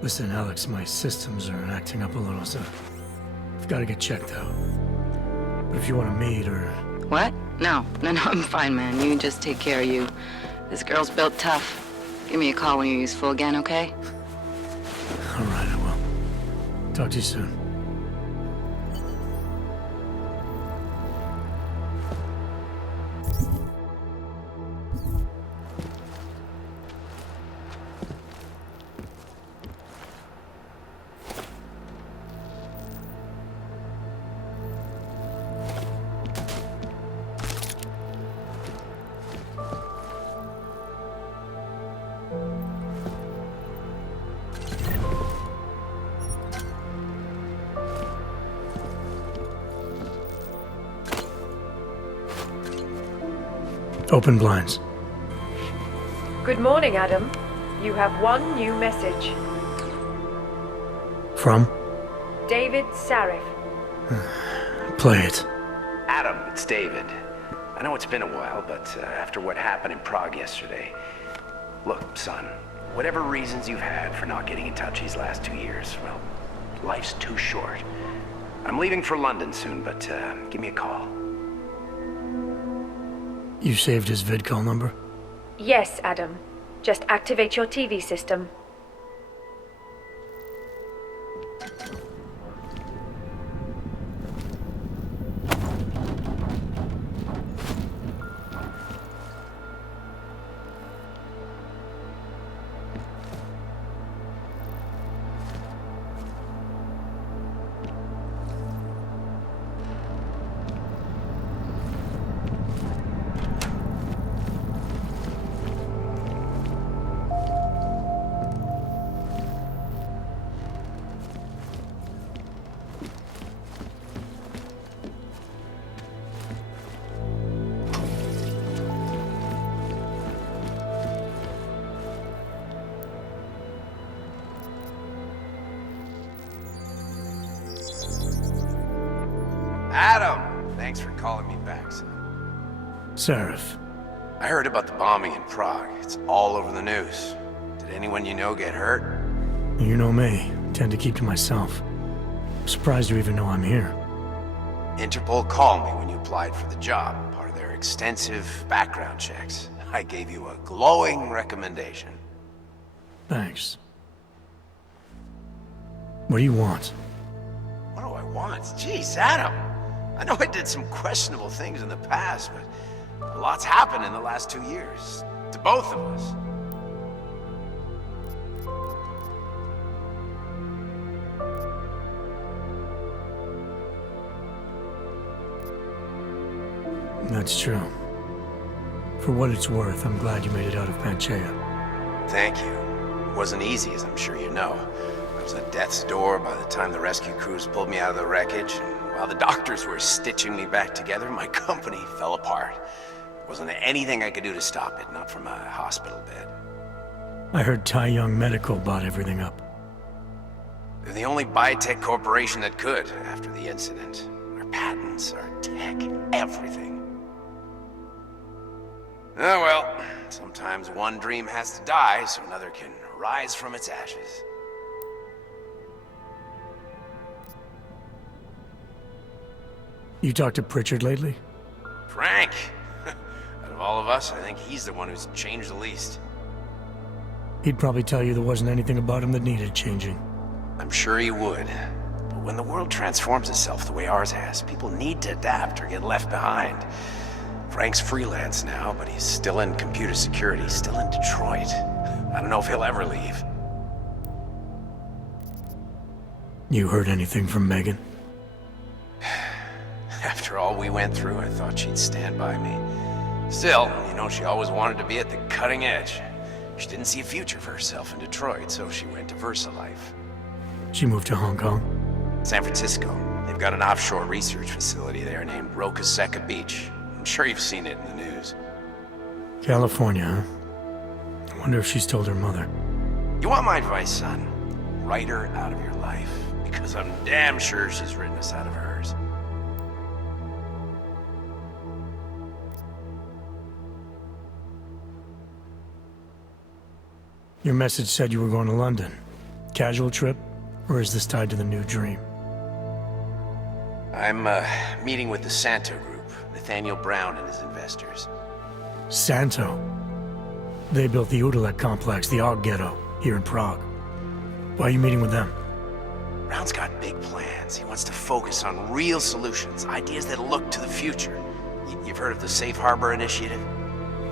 Listen, Alex, my systems are acting up a little, so I've got to get checked out. But if you want to meet or... What? No, I'm fine, man. You just take care of you. This girl's built tough. Give me a call when you're useful again, okay? Alright, I will. Talk to you soon. Open blinds. Good morning, Adam. You have one new message. From? David Sarif. Play it. Adam, it's David. I know it's been a while, but after what happened in Prague yesterday... Look, son, whatever reasons you've had for not getting in touch these last 2 years, well, life's too short. I'm leaving for London soon, but give me a call. You saved his vidcall number? Yes, Adam. Just activate your TV system. Adam! Thanks for calling me back, son. Sarif. I heard about the bombing in Prague. It's all over the news. Did anyone you know get hurt? You know me. Tend to keep to myself. I'm surprised you even know I'm here. Interpol called me when you applied for the job, part of their extensive background checks. I gave you a glowing recommendation. Thanks. What do you want? What do I want? Jeez, Adam! I know I did some questionable things in the past, but a lot's happened in the last 2 years. To both of us. That's true. For what it's worth, I'm glad you made it out of Panchea. Thank you. It wasn't easy, as I'm sure you know. I was at death's door by the time the rescue crews pulled me out of the wreckage, and while the doctors were stitching me back together, my company fell apart. There wasn't anything I could do to stop it, not from a hospital bed. I heard Tai Young Medical bought everything up. They're the only biotech corporation that could, after the incident. Our patents, our tech, everything. Oh well, sometimes one dream has to die so another can rise from its ashes. You talked to Pritchard lately? Frank! Out of all of us, I think he's the one who's changed the least. He'd probably tell you there wasn't anything about him that needed changing. I'm sure he would. But when the world transforms itself the way ours has, people need to adapt or get left behind. Frank's freelance now, but he's still in computer security, still in Detroit. I don't know if he'll ever leave. You heard anything from Megan? After all we went through, I thought she'd stand by me. Still, you know, she always wanted to be at the cutting edge. She didn't see a future for herself in Detroit, so she went to VersaLife. She moved to Hong Kong? San Francisco. They've got an offshore research facility there named Rokaseca Beach. I'm sure you've seen it in the news. California, huh? I wonder if she's told her mother. You want my advice, son? Write her out of your life, because I'm damn sure she's written us out of hers. Your message said you were going to London. Casual trip? Or is this tied to the new dream? I'm, meeting with the Santo Group, Nathaniel Brown and his investors. Santo? They built the Udalek complex, the Og Ghetto, here in Prague. Why are you meeting with them? Brown's got big plans. He wants to focus on real solutions, ideas that look to the future. You've heard of the Safe Harbor Initiative?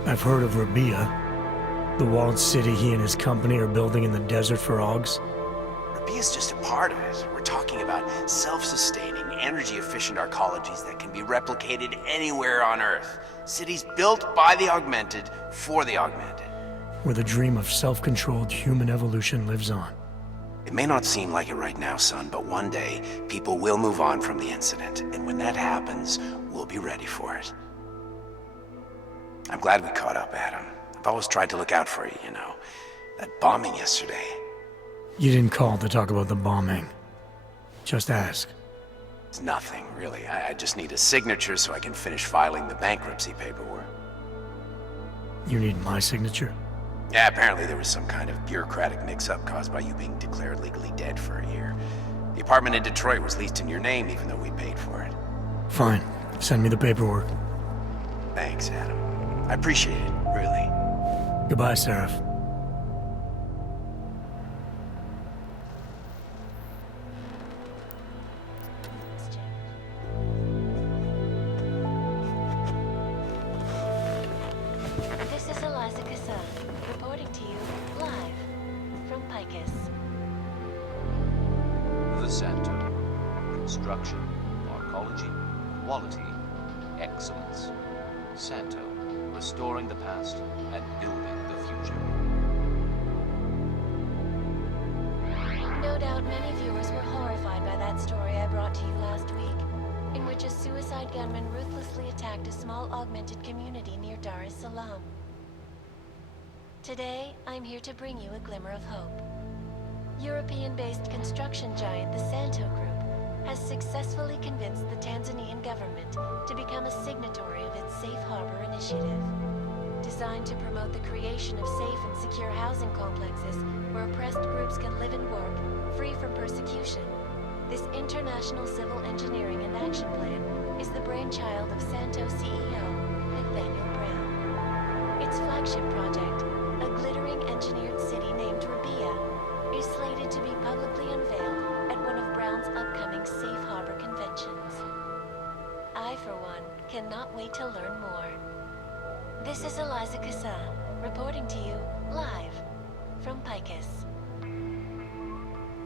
I've heard of Rabia, the walled city he and his company are building in the desert for Augs. Rabia's just a part of it. We're talking about self-sustaining, energy-efficient arcologies that can be replicated anywhere on Earth. Cities built by the augmented, for the augmented. Where the dream of self-controlled human evolution lives on. It may not seem like it right now, son, but one day, people will move on from the incident. And when that happens, we'll be ready for it. I'm glad we caught up, Adam. I've always tried to look out for you, you know. That bombing yesterday. You didn't call to talk about the bombing. Just ask. It's nothing, really. I just need a signature so I can finish filing the bankruptcy paperwork. You need my signature? Yeah, apparently there was some kind of bureaucratic mix-up caused by you being declared legally dead for a year. The apartment in Detroit was leased in your name even though we paid for it. Fine. Send me the paperwork. Thanks, Adam. I appreciate it, really. Goodbye, Seraph. This is Eliza Kassan, reporting to you live from Picus. The Santo. Construction, arcology, quality, excellence. Santo. Restoring the past and building the future. No doubt many viewers were horrified by that story I brought to you last week, in which a suicide gunman ruthlessly attacked a small augmented community near Dar es Salaam. Today, I'm here to bring you a glimmer of hope. European-based construction giant the Santo Group has successfully convinced the Tanzanian government to become a signatory of its Safe Harbor Initiative. Designed to promote the creation of safe and secure housing complexes where oppressed groups can live and work, free from persecution, this international civil engineering and action plan is the brainchild of Santo CEO, Nathaniel Brown. Its flagship project, a glittering engineered city named Rabia, is slated to be publicly unveiled at one of Brown's upcoming Safe Harbor conventions. I, for one, cannot wait to learn more. This is Eliza Kassan, reporting to you live from Picus.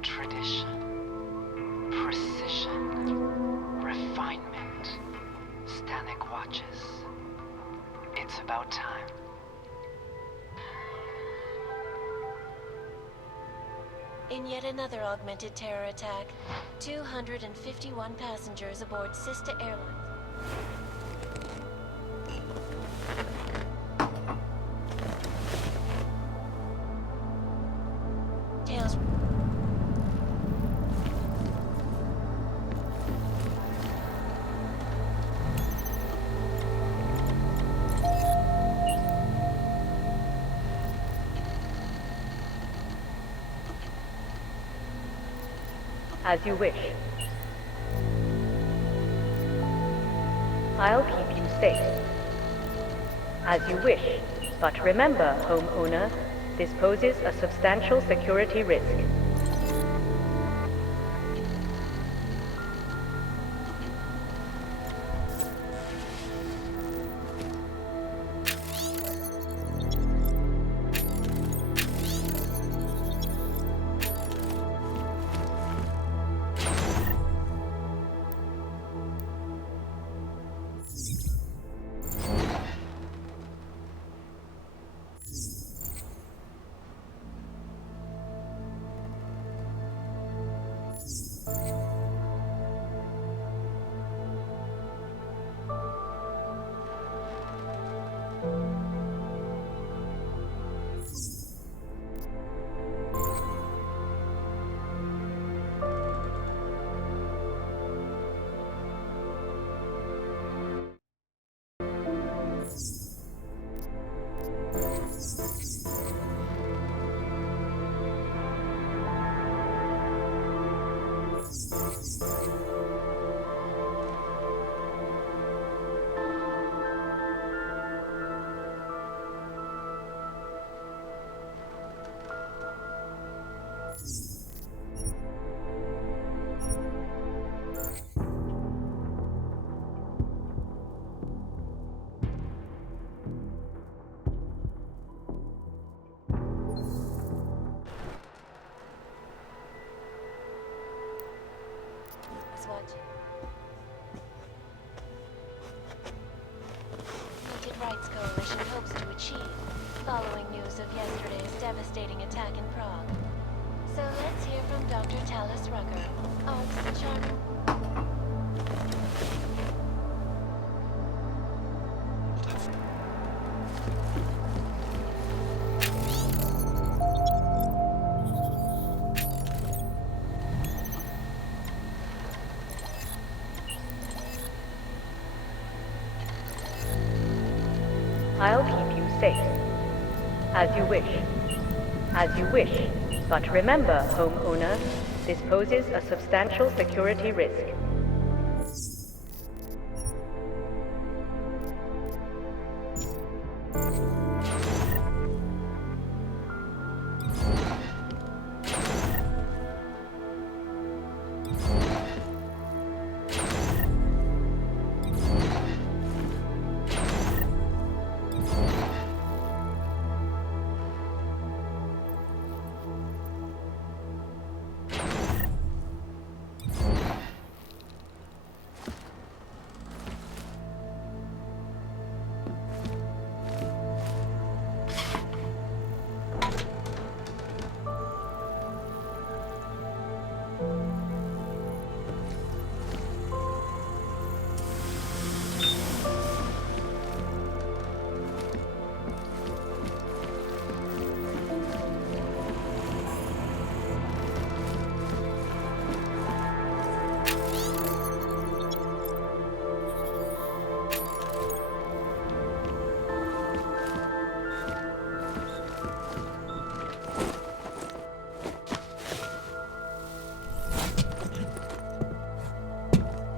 Tradition, precision, refinement, Stanek watches. It's about time. In yet another augmented terror attack, 251 passengers aboard Sista Airlines. Tales. As you wish. I'll keep you safe. As you wish. But remember, homeowner, this poses a substantial security risk. United Rights Coalition hopes to achieve, following news of yesterday's devastating attack in Prague. So let's hear from Dr. Talis Rucker. Oh, Charlie. I'll keep you safe. As you wish. As you wish. But remember, homeowner, this poses a substantial security risk.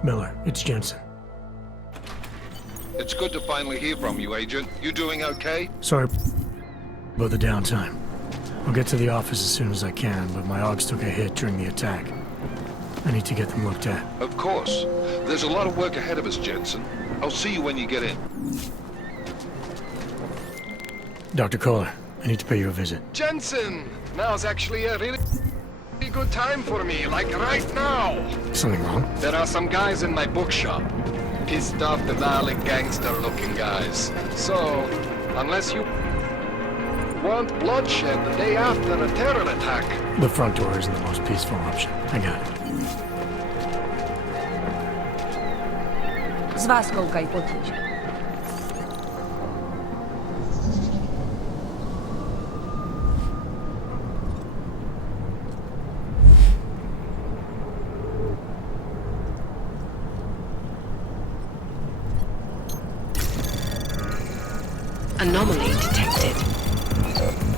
Miller, it's Jensen. It's good to finally hear from you, Agent. You doing okay? Sorry about the downtime. I'll get to the office as soon as I can, but my Augs took a hit during the attack. I need to get them looked at. Of course. There's a lot of work ahead of us, Jensen. I'll see you when you get in. Dr. Kohler, I need to pay you a visit. Jensen! Now's actually a really good time for me, like right now. Something wrong? There are some guys in my bookshop. Pissed off the Valley gangster-looking guys. So, unless you want bloodshed the day after a terror attack... The front door isn't the most peaceful option. I got it. Z was kołkaj podjedź. Anomaly detected.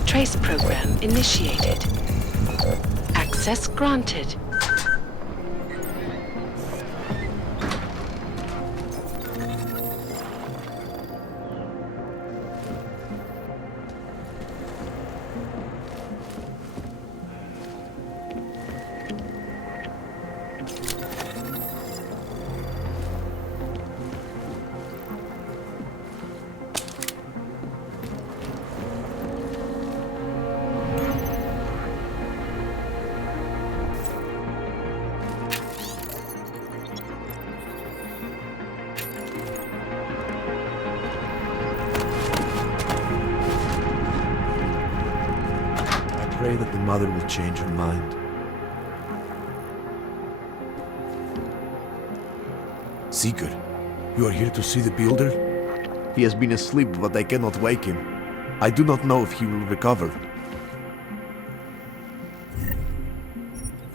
Trace program initiated. Access granted. Pray that the mother will change her mind. Seeker, you are here to see the builder? He has been asleep, but I cannot wake him. I do not know if he will recover.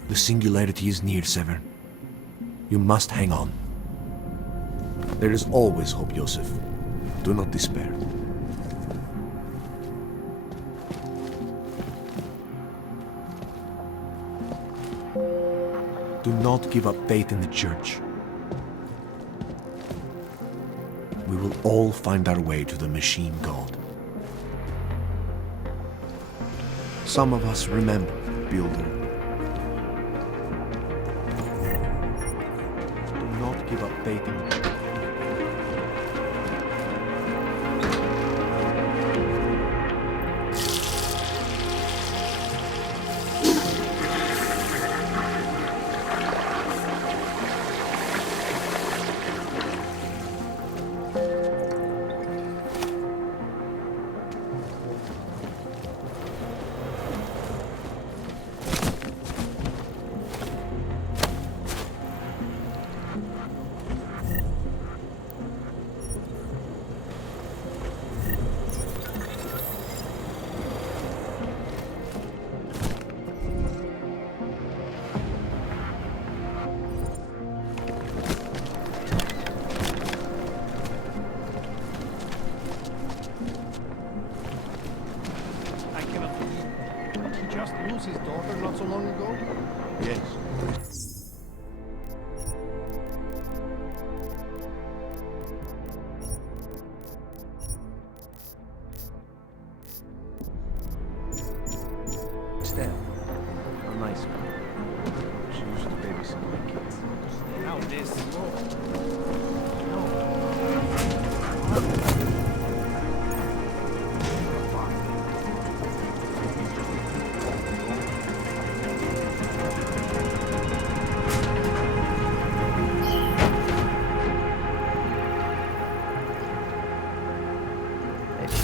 The singularity is near, Severn. You must hang on. There is always hope, Joseph. Do not despair. not give up faith in the church. We will all find our way to the machine god. Some of us remember, Builder. Do not give up faith in the church. His daughter not so long ago? Yes. Steph, a nice girl. She used to babysit my kids. Now this.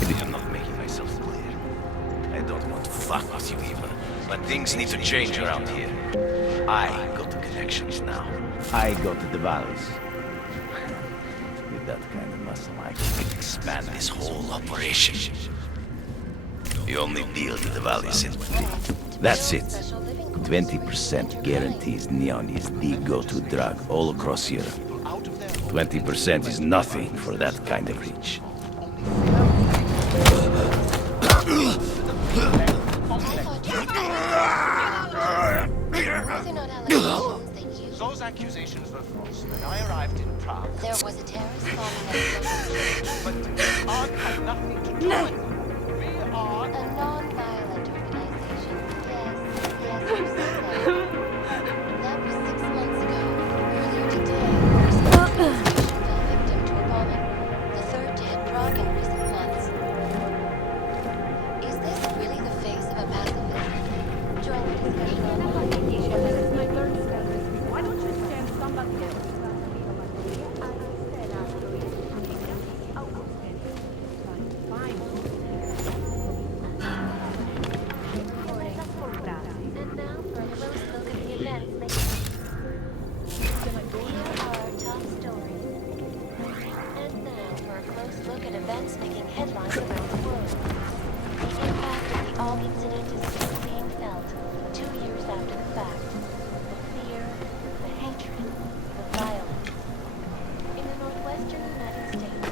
Maybe I'm not making myself clear. I don't want to fuck with you even, but things need to change around here. I got the connections now. I got the valleys. With that kind of muscle, I can expand this whole operation. The only deal with the valleys is that's it. 20% guarantees neon is the go-to drug all across Europe. 20% is nothing for that kind of reach. Those accusations were false. When I arrived in Prague, There was a terrorist bombing at but Prague had nothing to do with it. We are a non-violent organization. Yes, you said that. That was 6 months ago. Earlier today, a station fell victim to a bombing. The third to hit Prague in recent months. Is this really the face of a pacifist? Join the discussion online. This is my third step this week. Why don't you stand somebody else? And now for a close look at the events Here are our top stories. And now for a close look at events making headlines around the world. The impact of the Og incident is still being felt 2 years after the fact. The fear, the hatred, the violence. In the northwestern United States.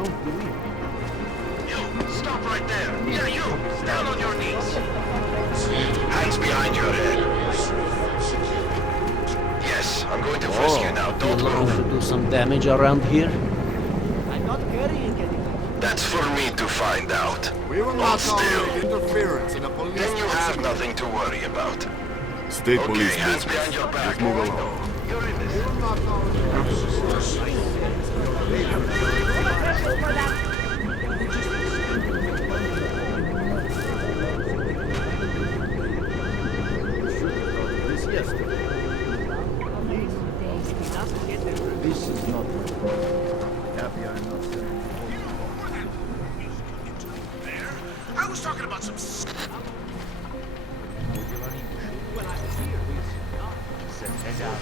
Don't believe it. You, stop right there. Yeah, you, down on your knees. Hands behind your head. Yes, I'm going to frisk you now. Don't move. To do some damage around here? I'm not carrying anything. That's for me to find out. We will not tolerate interference in a police Then you have nothing to worry about. State Okay, police hands business. behind your back. Just move along. You're in this. We will not tolerate This is not happy I'm not saying. I was talking about some... When I was here, we said head out.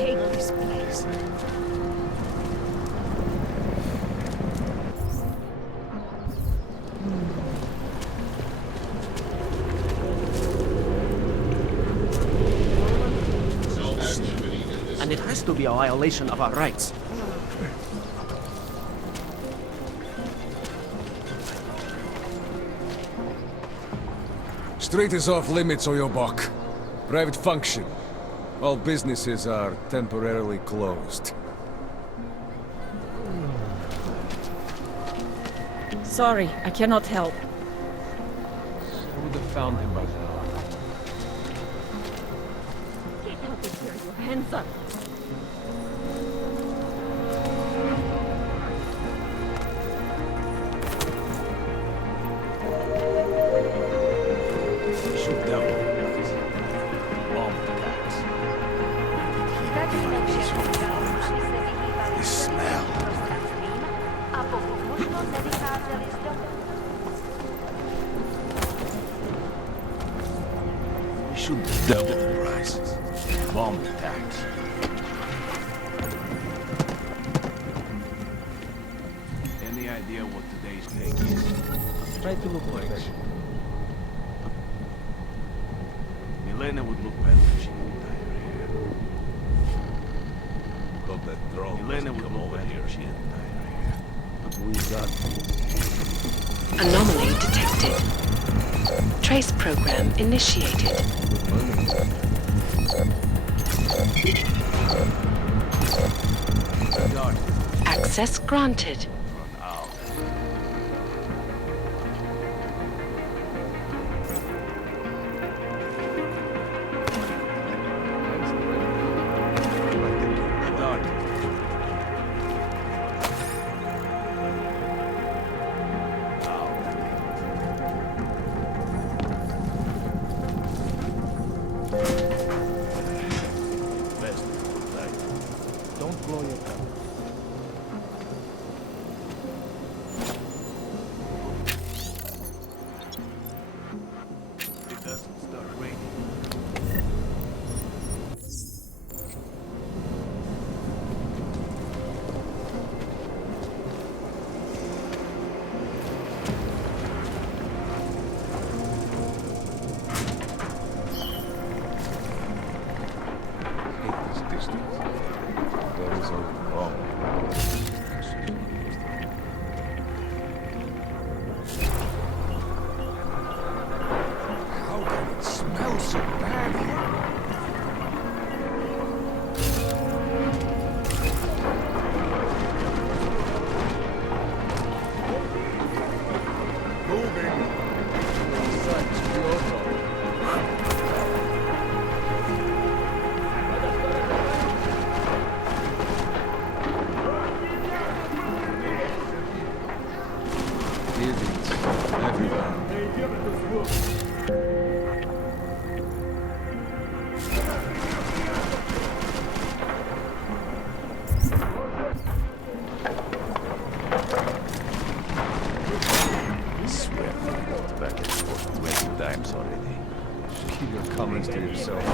hate this place. And it has to be a violation of our rights. Street is off limits, Oyobok. Private function. All businesses are temporarily closed. Sorry, I cannot help. I would have found him by now. Get out of here, your hands up. Shoot down. Bomb attacks. The smell. We should double the prices. Bomb attacks. Any idea what today's take is? Try to look like that. Elena would look better if she didn't dye her hair. Got that drone. Elena would look better if she didn't dye her hair. We got... Anomaly detected. Trace program initiated. Access granted. Don't blow your cover. It doesn't start raining. How can it smell so bad here? Idiots everywhere. I swear I walked back and forth 20 times already. Keep your comments to yourself.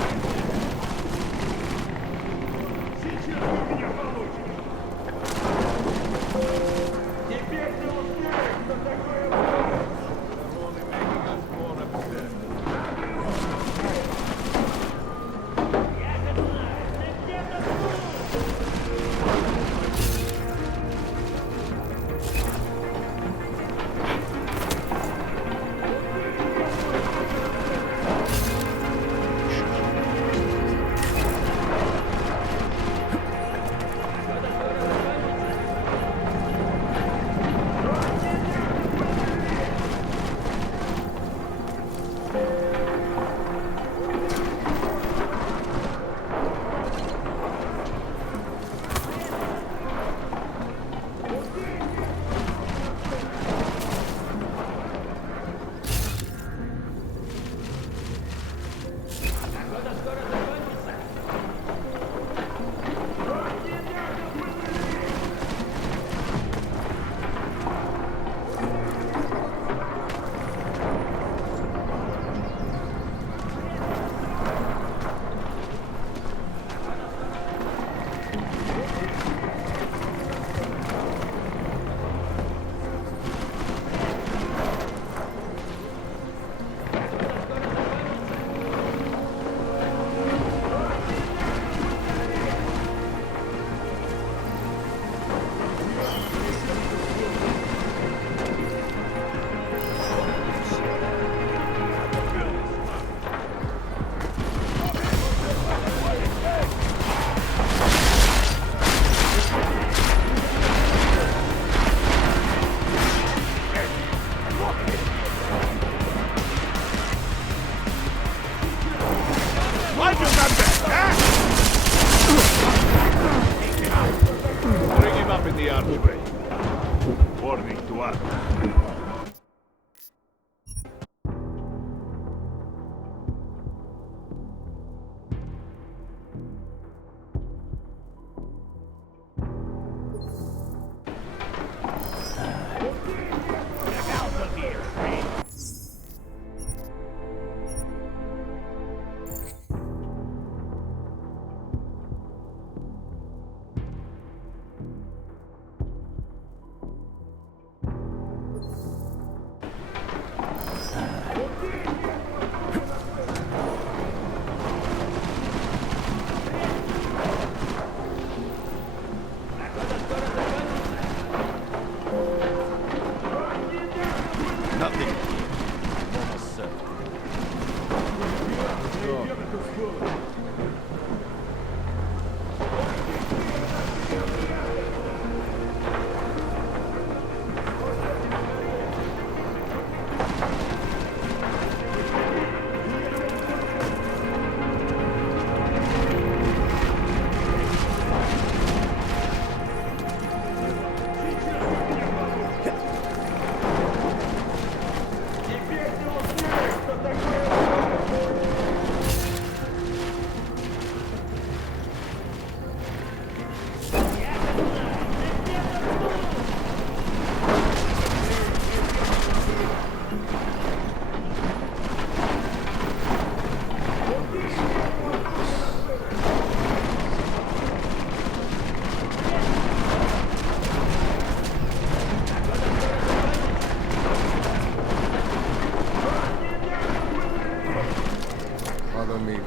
bother me.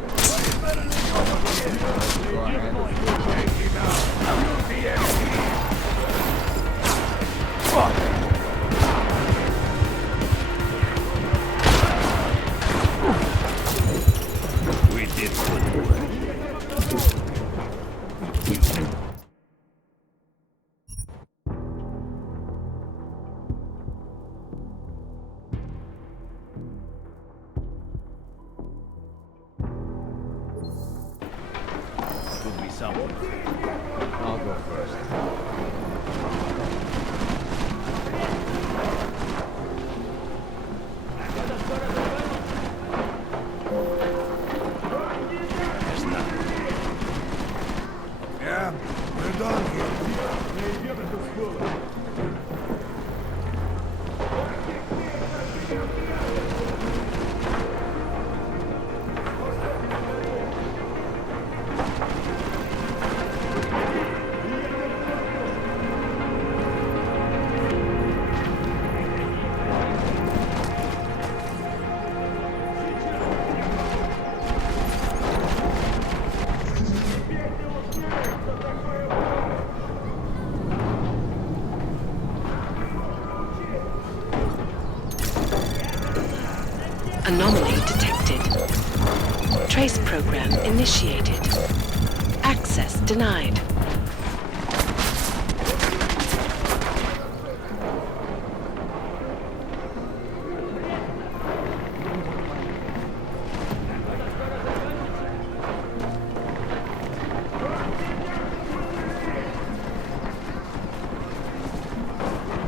We did good work. Could be something. I'll go first. There's nothing. Yeah, we're done here. Anomaly detected. Trace program initiated. Access denied.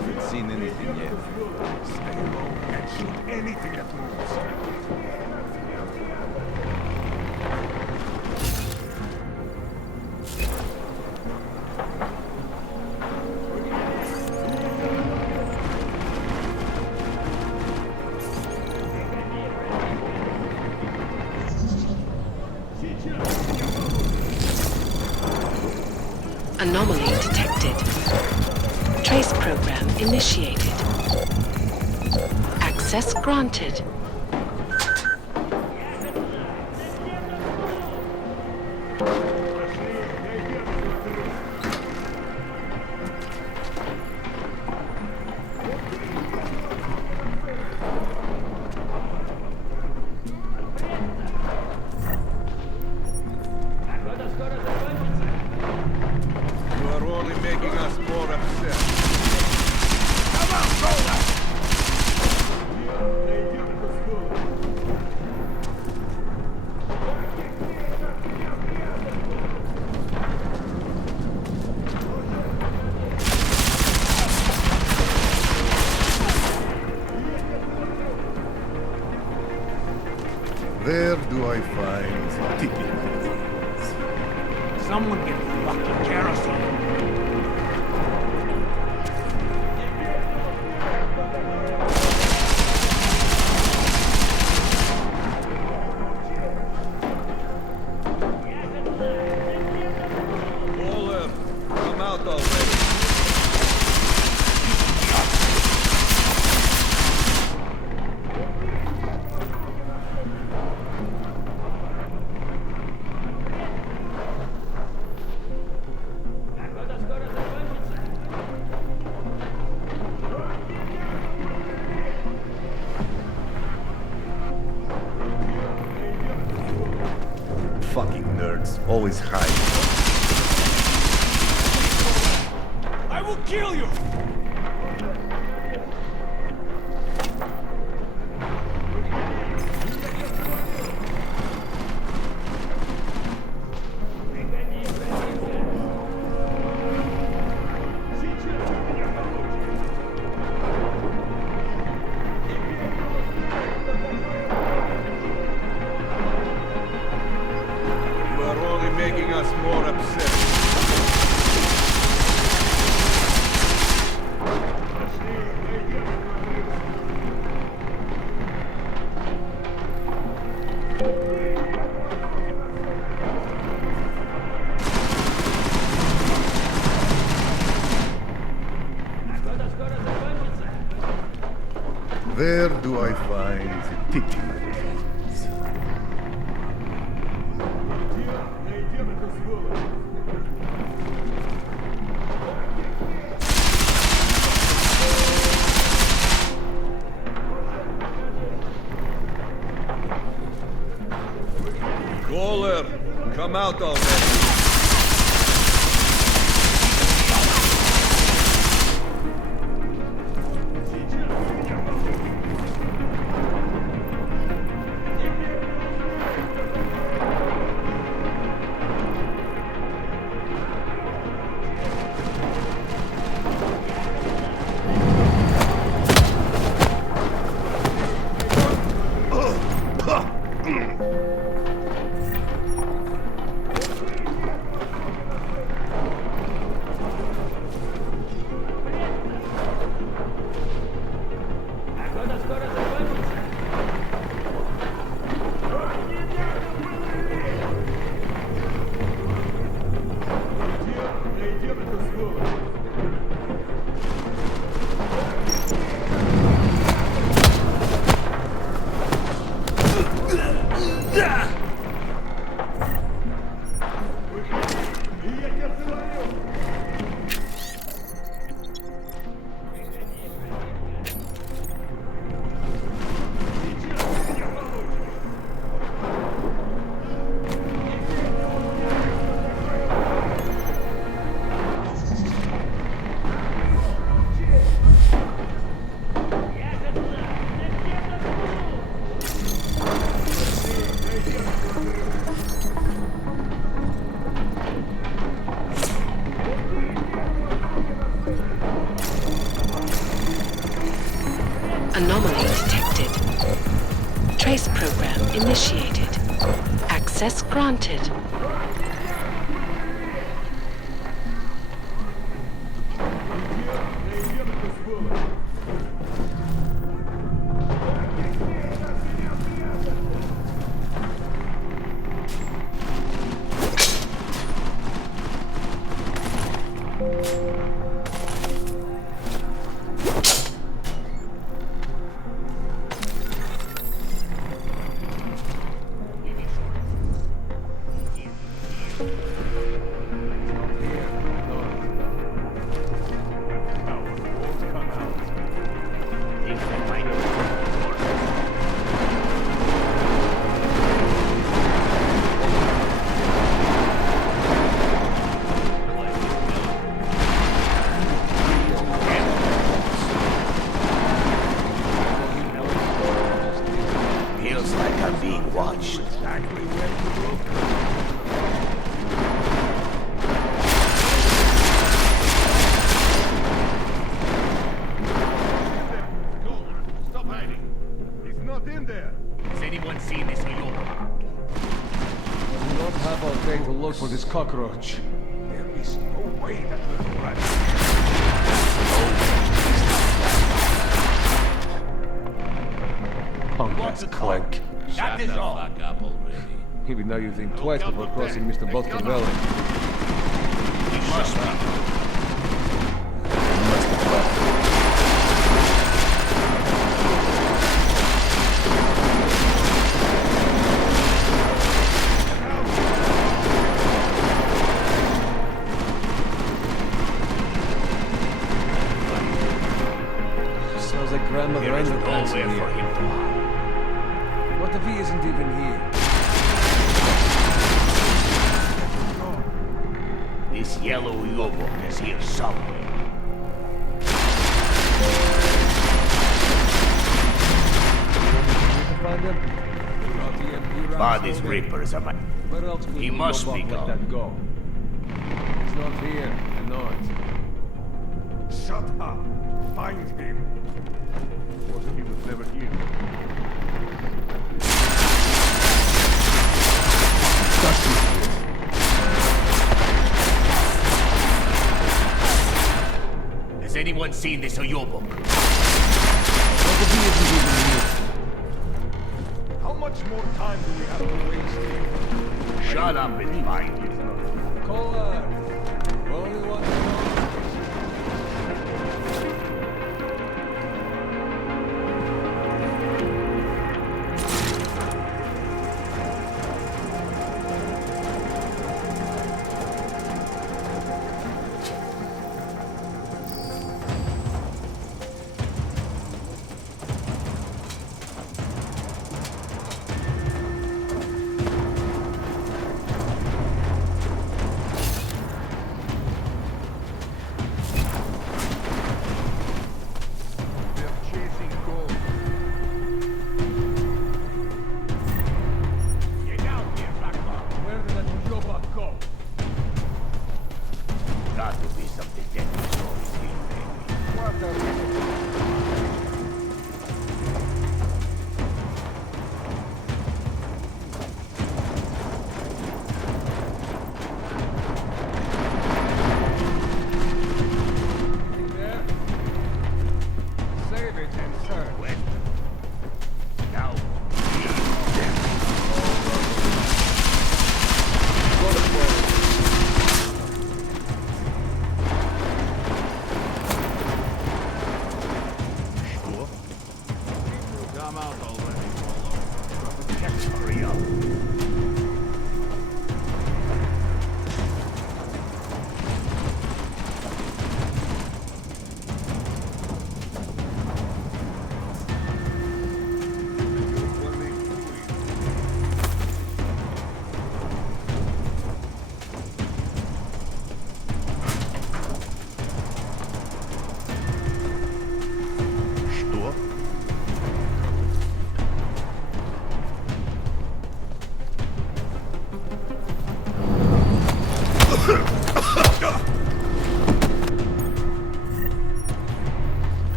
Haven't seen anything yet. Stay low and shoot anything that moves. Anomaly detected. Trace program initiated. Access granted. You are only making us more upset. Come on, Zola! Where do I find tipping? Someone get fucking carousel. Olaf, come out already. Fucking nerds, always hiding. I will kill you! You are only making us more upset. Where do I find the tipping? Goaler, come out already. Anomaly detected. Trace program initiated. Access granted. For this cockroach. There is no way that little rat. Punk ass clank. That is all. Fuck up already. Even now you think twice before crossing Mr. Boston Valley. He must be. Grandmother There is Underpants nowhere in for here. him to hide. What if he isn't even here? This yellow Yobok is here somewhere. Find him? Body's Reapers are my... Where else could He must be let gone. that go? He's not here. I know it. Shut up. Find him. What if he was never here? Has anyone seen this Oyobok? What if he isn't even here? How much more time do we have to waste here? Shut up and find him. Kohler! Only one more.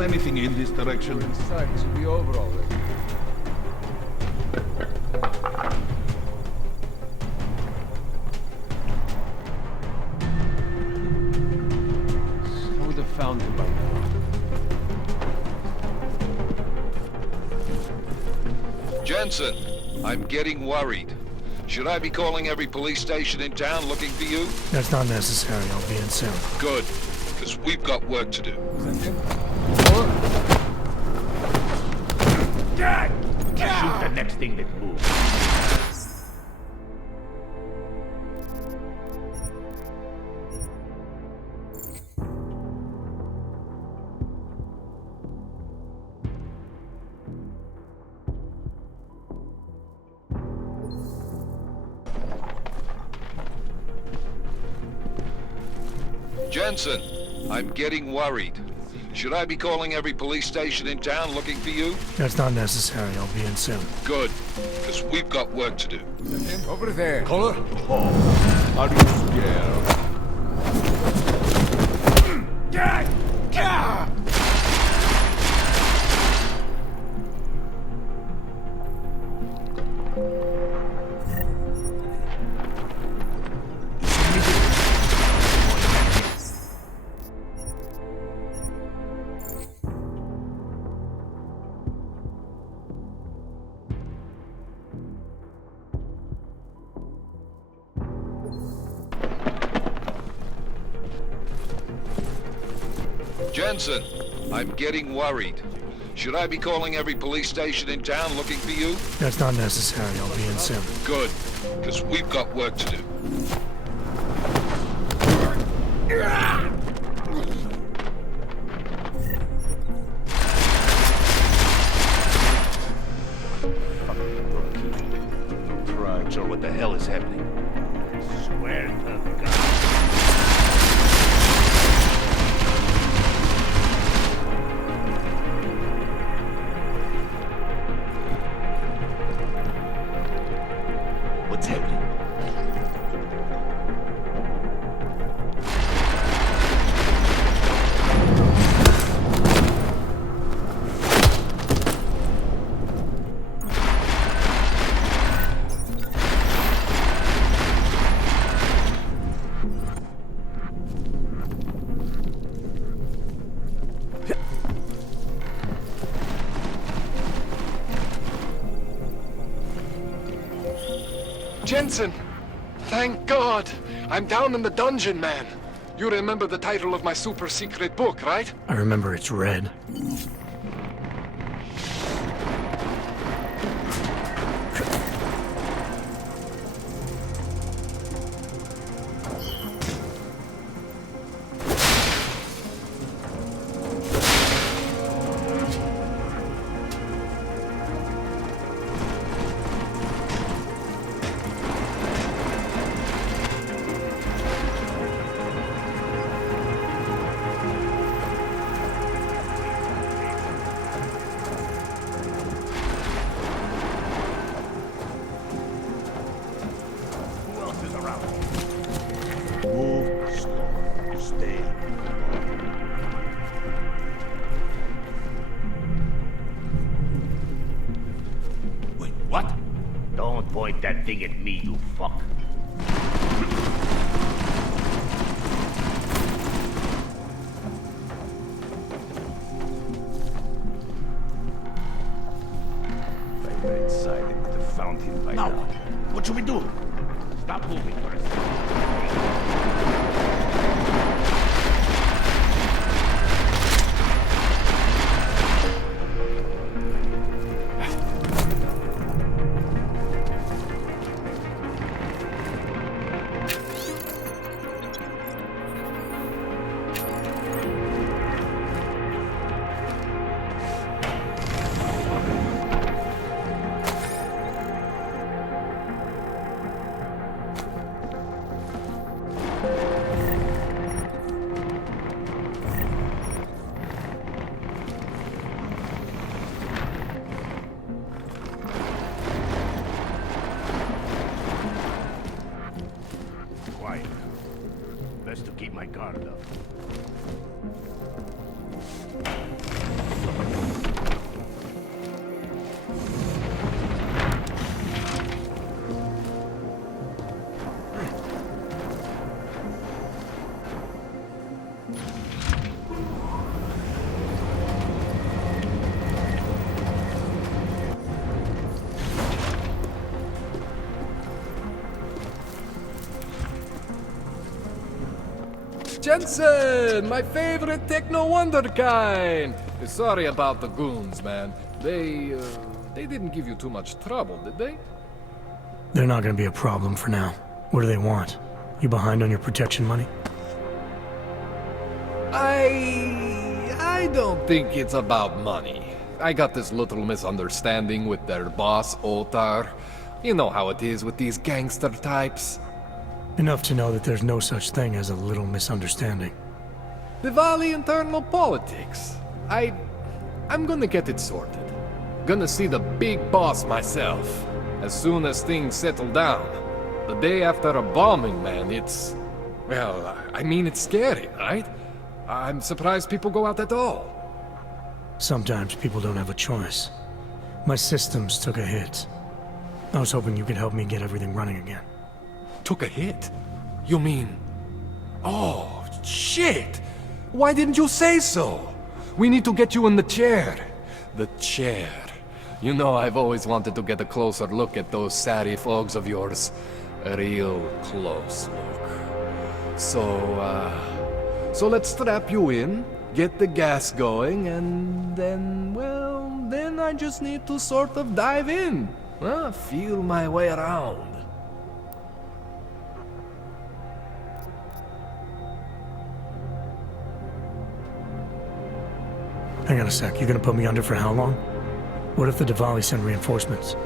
smell anything in this direction? We're inside. It should be over already. I would have found him by now. Jensen, I'm getting worried. Should I be calling every police station in town looking for you? That's not necessary. I'll be in soon. Good, because we've got work to do. Shoot the next thing that moves. Jensen, I'm getting worried. Should I be calling every police station in town looking for you? That's not necessary. I'll be in soon. Good, because we've got work to do. Over there. Caller? Oh, are you scared? Jensen, I'm getting worried. Should I be calling every police station in town looking for you? That's not necessary. I'll be in soon. Good, because we've got work to do. Not sure what the hell is happening. Swear to God. What's happening? Jensen! Thank God! I'm down in the dungeon, man. You remember the title of my super secret book, right? I remember it's red. Move slow. Stay. Wait, what? Don't point that thing at me, you fuck. If I were inside, they would have found him by now. What should we do? Stop moving for a second. Quiet. Best to keep my guard up. Jensen, my favorite techno wonderkind. Sorry about the goons, man. They didn't give you too much trouble, did they? They're not gonna be a problem for now. What do they want? You behind on your protection money? I don't think it's about money. I got this little misunderstanding with their boss, Otar. You know how it is with these gangster types. Enough to know that there's no such thing as a little misunderstanding. Diwali internal politics. I'm gonna get it sorted. Gonna see the big boss myself. As soon as things settle down. The day after a bombing, man, it's... Well, I mean, it's scary, right? I'm surprised people go out at all. Sometimes people don't have a choice. My systems took a hit. I was hoping you could help me get everything running again. Took a hit? You mean... Oh, shit! Why didn't you say so? We need to get you in the chair. The chair. You know, I've always wanted to get a closer look at those satty fogs of yours. A real close look. So let's strap you in, get the gas going, and then, well, then I just need to sort of dive in. Feel my way around. Hang on a sec, you gonna put me under for how long? What if the Diwali send reinforcements?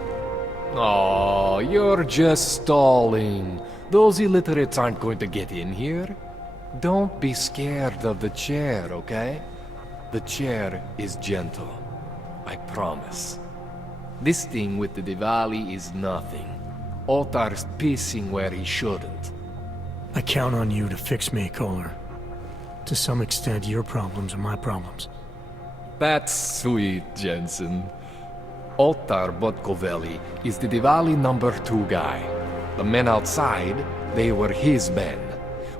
Oh, you're just stalling. Those illiterates aren't going to get in here. Don't be scared of the chair, okay? The chair is gentle. I promise. This thing with the Diwali is nothing. Otar's pissing where he shouldn't. I count on you to fix me, Kohler. To some extent, your problems are my problems. That's sweet, Jensen. Otar Botkoveli is the Diwali #2 guy. The men outside, they were his men.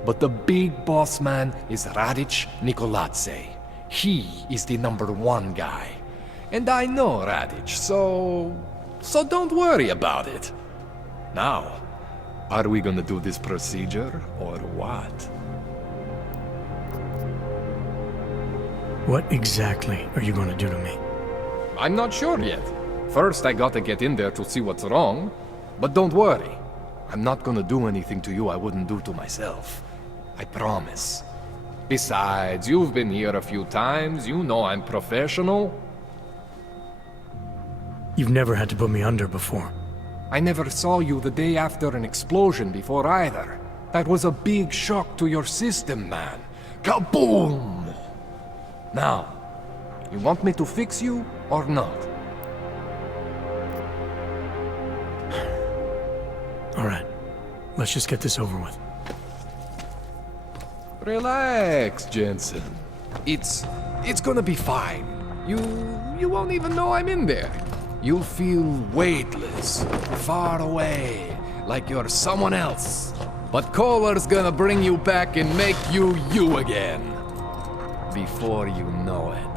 But the big boss man is Radic Nikoladze. He is the #1 guy. And I know Radic, so don't worry about it. Now, are we gonna do this procedure, or what? What exactly are you gonna do to me? I'm not sure yet. First, I gotta get in there to see what's wrong. But don't worry. I'm not gonna do anything to you I wouldn't do to myself. I promise. Besides, you've been here a few times. You know I'm professional. You've never had to put me under before. I never saw you the day after an explosion before either. That was a big shock to your system, man. Kaboom! Now, you want me to fix you or not? All right, let's just get this over with. Relax, Jensen. It's gonna be fine. You won't even know I'm in there. You'll feel weightless, far away, like you're someone else. But Kohler's gonna bring you back and make you you again. Before you know it.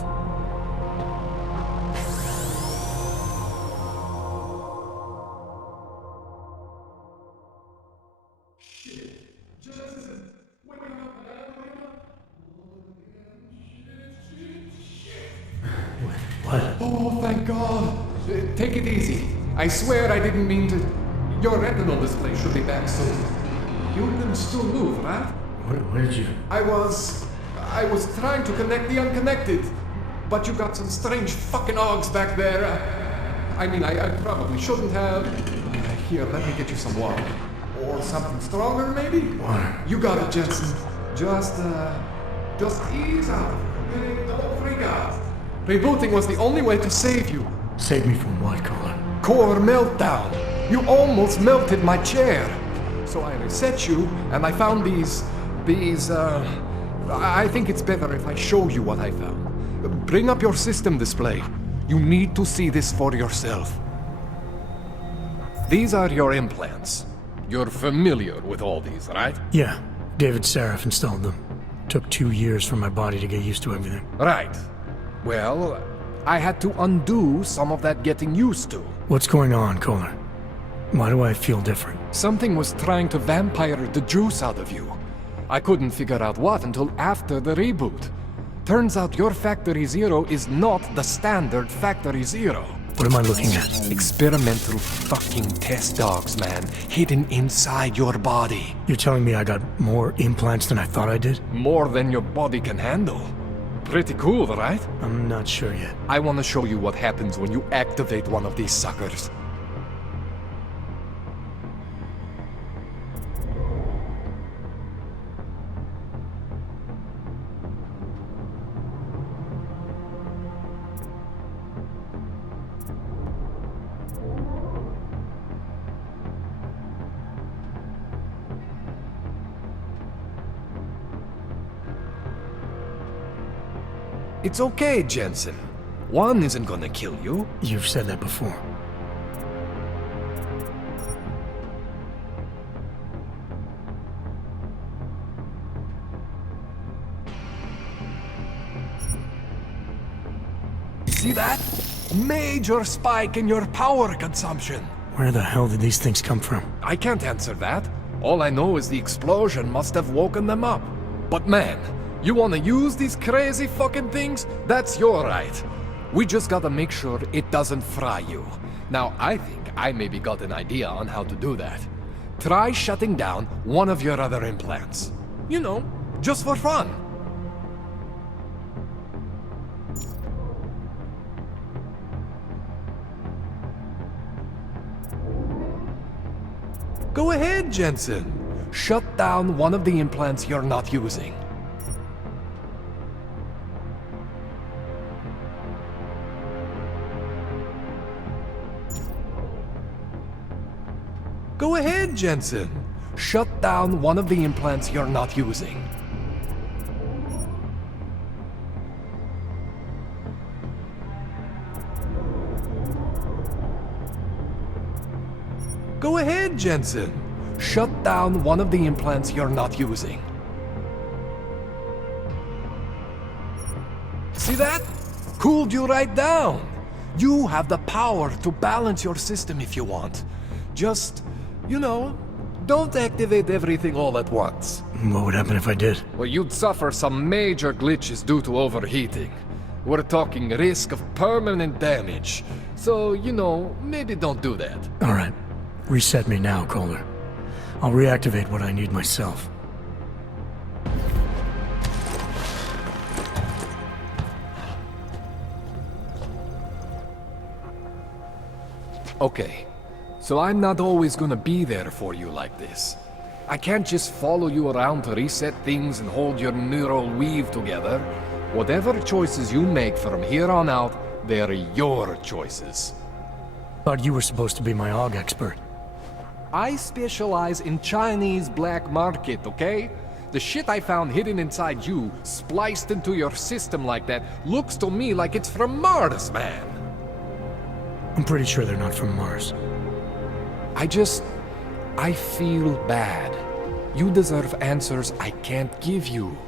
What? Oh, thank God. Take it easy. I swear I didn't mean to... Your retinal display should be back soon. You can still move, right? Where did you... I was trying to connect the unconnected. But you got some strange fucking ogs back there. I mean, I probably shouldn't have... Here, let me get you some water. Or something stronger, maybe? Water. You got it, Jensen. Just ease out. Okay? Don't freak out. Rebooting was the only way to save you. Save me from what, Kohler? Core meltdown. You almost melted my chair. So I reset you, and I found these I think it's better if I show you what I found. Bring up your system display. You need to see this for yourself. These are your implants. You're familiar with all these, right? Yeah, David Sarif installed them. Took 2 years for my body to get used to everything. Right. Well, I had to undo some of that getting used to. What's going on, Kohler? Why do I feel different? Something was trying to vampire the juice out of you. I couldn't figure out what until after the reboot. Turns out your Factory Zero is not the standard Factory Zero. What am I looking at? Experimental fucking test dogs, man. Hidden inside your body. You're telling me I got more implants than I thought I did? More than your body can handle. Pretty cool, right? I'm not sure yet. I want to show you what happens when you activate one of these suckers. It's okay, Jensen. One isn't gonna kill you. You've said that before. See that? Major spike in your power consumption. Where the hell did these things come from? I can't answer that. All I know is the explosion must have woken them up. But man, you wanna use these crazy fucking things? That's your right. We just gotta make sure it doesn't fry you. Now, I think I maybe got an idea on how to do that. Try shutting down one of your other implants. You know, just for fun. Go ahead, Jensen. Shut down one of the implants you're not using. Go ahead, Jensen. Shut down one of the implants you're not using. Go ahead, Jensen. Shut down one of the implants you're not using. See that? Cooled you right down. You have the power to balance your system if you want. Just, you know, don't activate everything all at once. What would happen if I did? Well, you'd suffer some major glitches due to overheating. We're talking risk of permanent damage. So, you know, maybe don't do that. All right. Reset me now, Kohler. I'll reactivate what I need myself. Okay. So I'm not always gonna be there for you like this. I can't just follow you around to reset things and hold your neural weave together. Whatever choices you make from here on out, they're your choices. Thought you were supposed to be my AUG expert. I specialize in Chinese black market, okay? The shit I found hidden inside you, spliced into your system like that, looks to me like it's from Mars, man. I'm pretty sure they're not from Mars. I feel bad. You deserve answers I can't give you.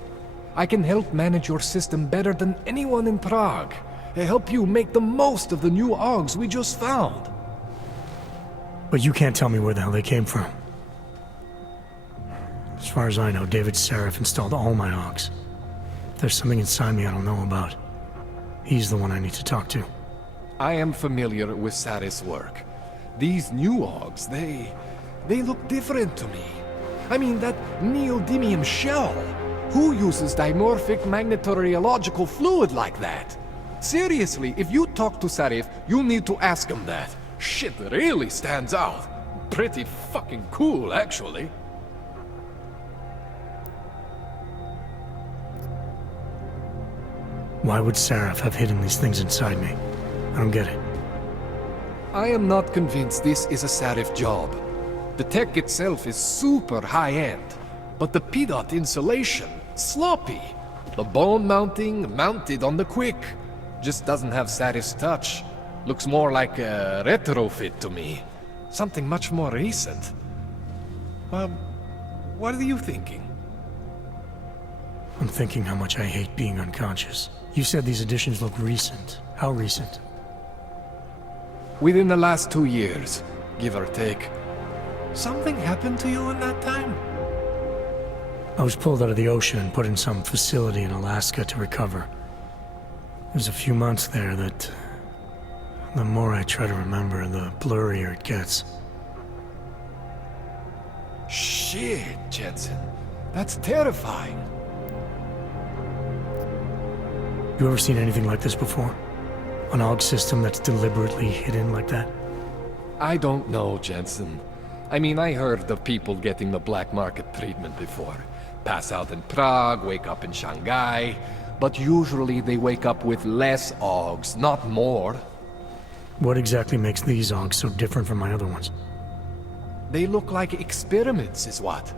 I can help manage your system better than anyone in Prague. I help you make the most of the new AUGs we just found. But you can't tell me where the hell they came from. As far as I know, David Sarif installed all my AUGs. If there's something inside me I don't know about, he's the one I need to talk to. I am familiar with Sarif's work. These new AUGs, they look different to me. I mean, that neodymium shell. Who uses dimorphic magnetorheological fluid like that? Seriously, if you talk to Sarif, you need to ask him that. Shit really stands out. Pretty fucking cool, actually. Why would Sarif have hidden these things inside me? I don't get it. I am not convinced this is a Sarif job. The tech itself is super high-end, but the PDOT insulation, sloppy. The bone mounting mounted on the quick. Just doesn't have Satis touch. Looks more like a retrofit to me. Something much more recent. What are you thinking? I'm thinking how much I hate being unconscious. You said these additions look recent. How recent? Within the last 2 years, give or take. Something happened to you in that time? I was pulled out of the ocean and put in some facility in Alaska to recover. There's a few months there that... the more I try to remember, the blurrier it gets. Shit, Jensen. That's terrifying. You ever seen anything like this before? An AUG system that's deliberately hidden like that? I don't know, Jensen. I mean, I heard of people getting the black market treatment before. Pass out in Prague, wake up in Shanghai. But usually they wake up with less AUGs, not more. What exactly makes these AUGs so different from my other ones? They look like experiments, is what?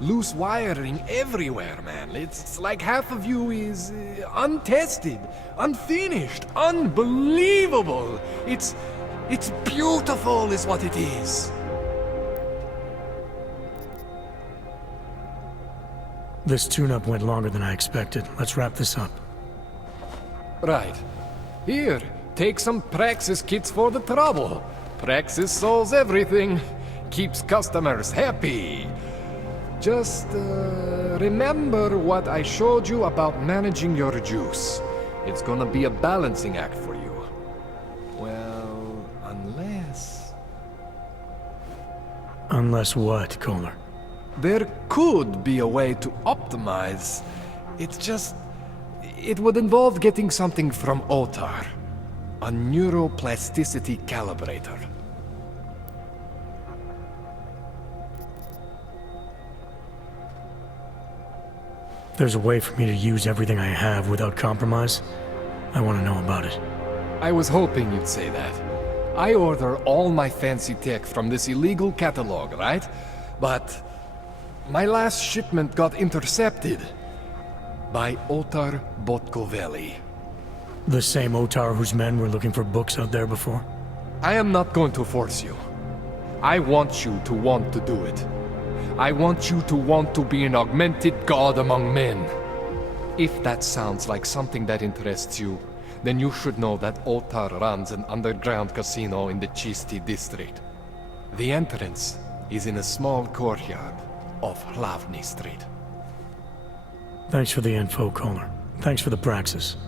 Loose wiring everywhere, man. It's like half of you is untested, unfinished, unbelievable. It's beautiful is what it is. This tune-up went longer than I expected. Let's wrap this up. Right. Here, take some Praxis kits for the trouble. Praxis solves everything. Keeps customers happy. Just, remember what I showed you about managing your juice. It's gonna be a balancing act for you. Well, unless... Unless what, Kohler? There could be a way to optimize. It's just... it would involve getting something from Otar. A neuroplasticity calibrator. There's a way for me to use everything I have without compromise. I want to know about it. I was hoping you'd say that. I order all my fancy tech from this illegal catalog, right? But my last shipment got intercepted by Otar Botkoveli. The same Otar whose men were looking for books out there before? I am not going to force you. I want you to want to do it. I want you to want to be an augmented god among men. If that sounds like something that interests you, then you should know that Otar runs an underground casino in the Chisti district. The entrance is in a small courtyard off Hlavny Street. Thanks for the info, Kohler. Thanks for the praxis.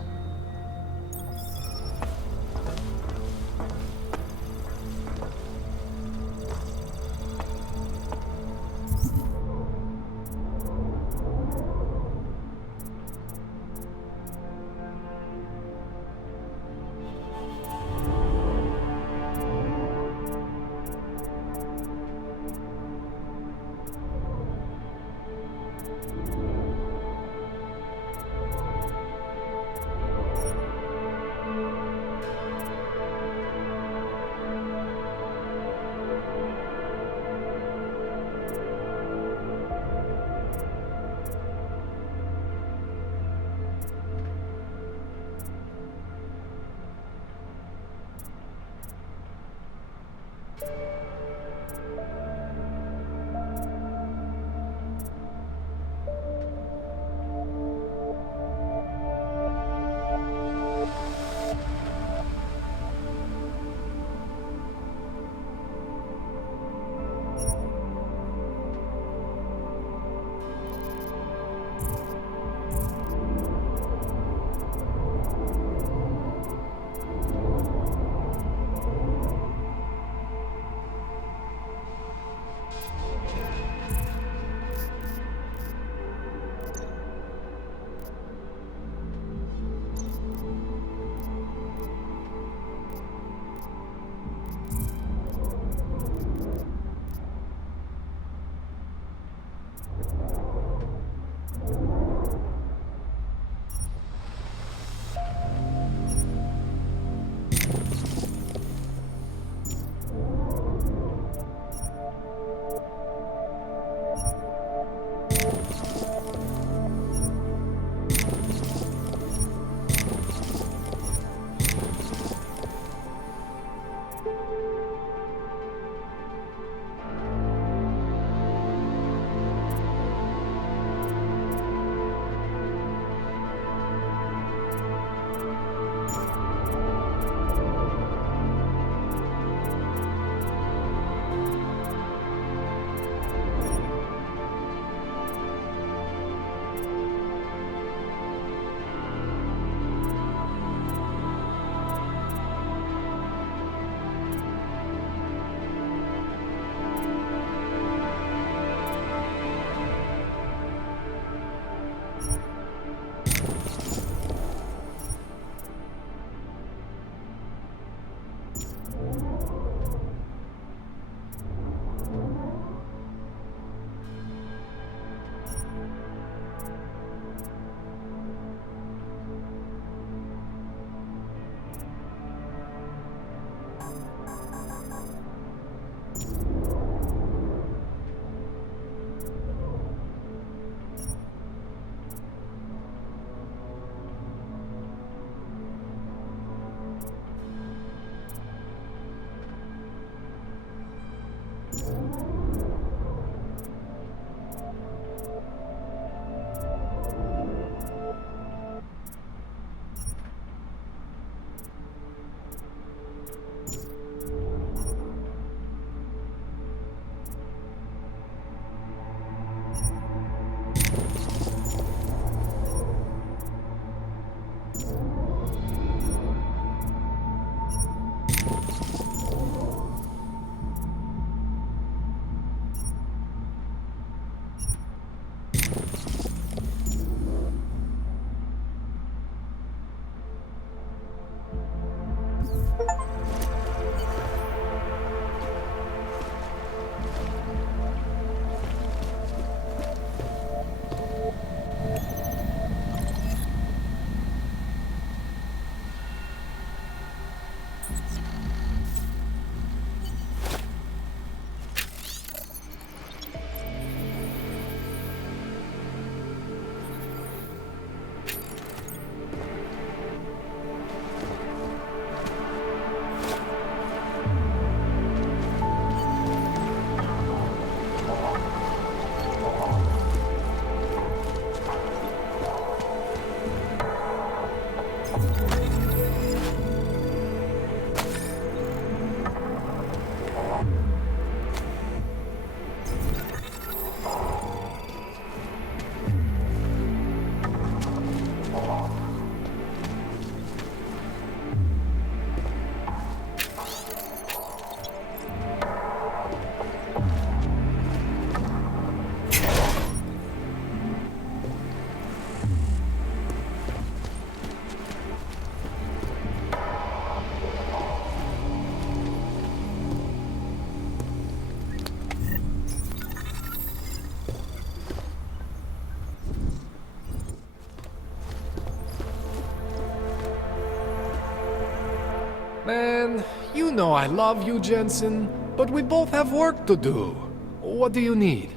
Man, you know I love you, Jensen, but we both have work to do. What do you need?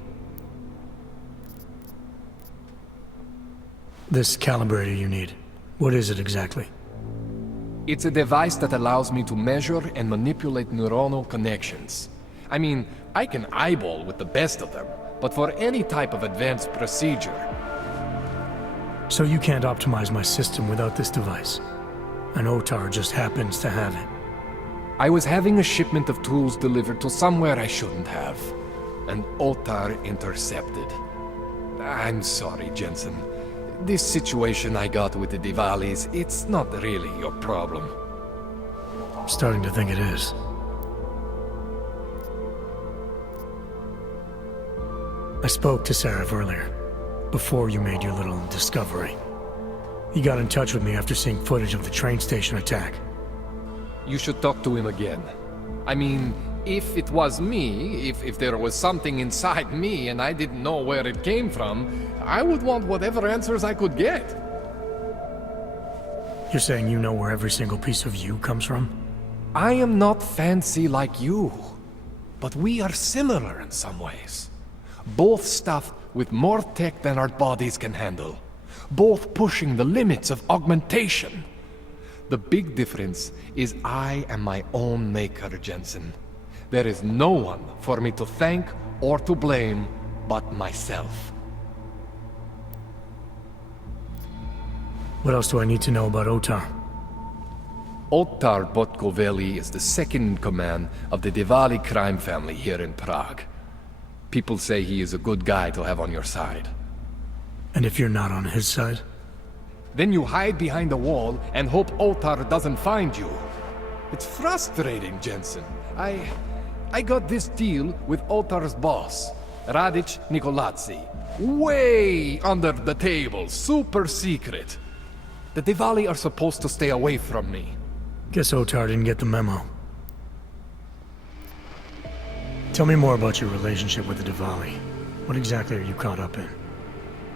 This calibrator you need. What is it exactly? It's a device that allows me to measure and manipulate neuronal connections. I mean, I can eyeball with the best of them, but for any type of advanced procedure... So you can't optimize my system without this device? And Otar just happens to have it? I was having a shipment of tools delivered to somewhere I shouldn't have. And Otar intercepted. I'm sorry, Jensen. This situation I got with the Diwalis, it's not really your problem. I'm starting to think it is. I spoke to Sarif earlier, before you made your little discovery. He got in touch with me after seeing footage of the train station attack. You should talk to him again. I mean, if it was me, if there was something inside me and I didn't know where it came from, I would want whatever answers I could get. You're saying you know where every single piece of you comes from? I am not fancy like you, but we are similar in some ways. Both stuffed with more tech than our bodies can handle. Both pushing the limits of augmentation. The big difference is I am my own maker, Jensen. There is no one for me to thank or to blame but myself. What else do I need to know about Otar? Otar Botkoveli is the second in command of the Diwali crime family here in Prague. People say he is a good guy to have on your side. And if you're not on his side? Then you hide behind a wall and hope Otar doesn't find you. It's frustrating, Jensen. I got this deal with Otar's boss, Radic Nikoladze. Way under the table, super secret. The Diwali are supposed to stay away from me. Guess Otar didn't get the memo. Tell me more about your relationship with the Diwali. What exactly are you caught up in?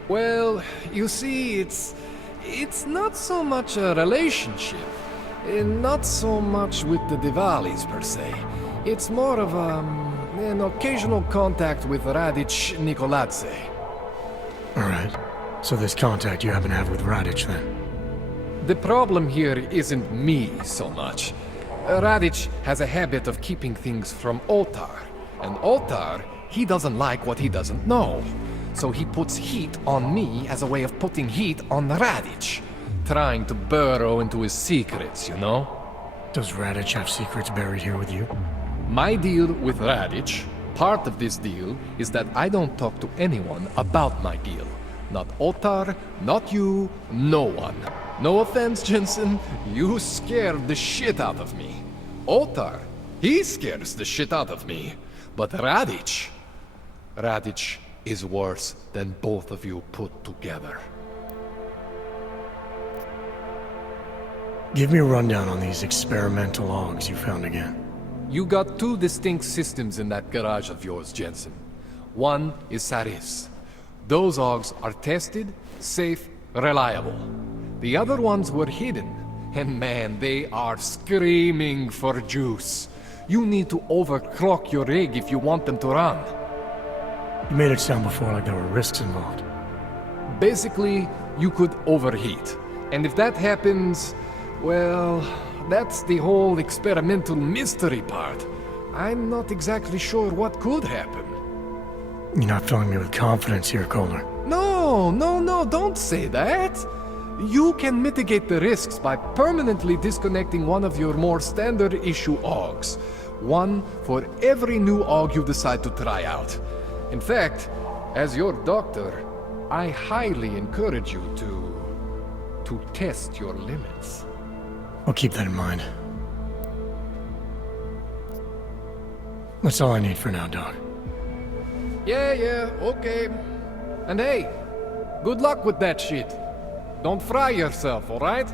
Well, you see, it's not so much a relationship. Not so much with the Diwalis, per se. It's more of an occasional contact with Radic Nikoladze. Alright. So this contact you happen to have with Radic, then? The problem here isn't me so much. Radic has a habit of keeping things from Otar. And Otar, he doesn't like what he doesn't know. So he puts heat on me as a way of putting heat on Radic. Trying to burrow into his secrets, you know? Does Radic have secrets buried here with you? My deal with Radic, part of this deal, is that I don't talk to anyone about my deal. Not Otar, not you, no one. No offense, Jensen, you scared the shit out of me. Otar, he scares the shit out of me. But Radic is worse than both of you put together. Give me a rundown on these experimental logs you found again. You got two distinct systems in that garage of yours, Jensen. One is Sarif's. Those logs are tested, safe, reliable. The other ones were hidden, and man, they are screaming for juice. You need to overclock your rig if you want them to run. You made it sound before like there were risks involved. Basically, you could overheat. And if that happens, well, that's the whole experimental mystery part. I'm not exactly sure what could happen. You're not filling me with confidence here, Kohler. No, don't say that. You can mitigate the risks by permanently disconnecting one of your more standard issue AUGs. One for every new AUG you decide to try out. In fact, as your doctor, I highly encourage you to test your limits. I'll keep that in mind. That's all I need for now, Doc. Yeah, okay. And hey, good luck with that shit. Don't fry yourself, alright?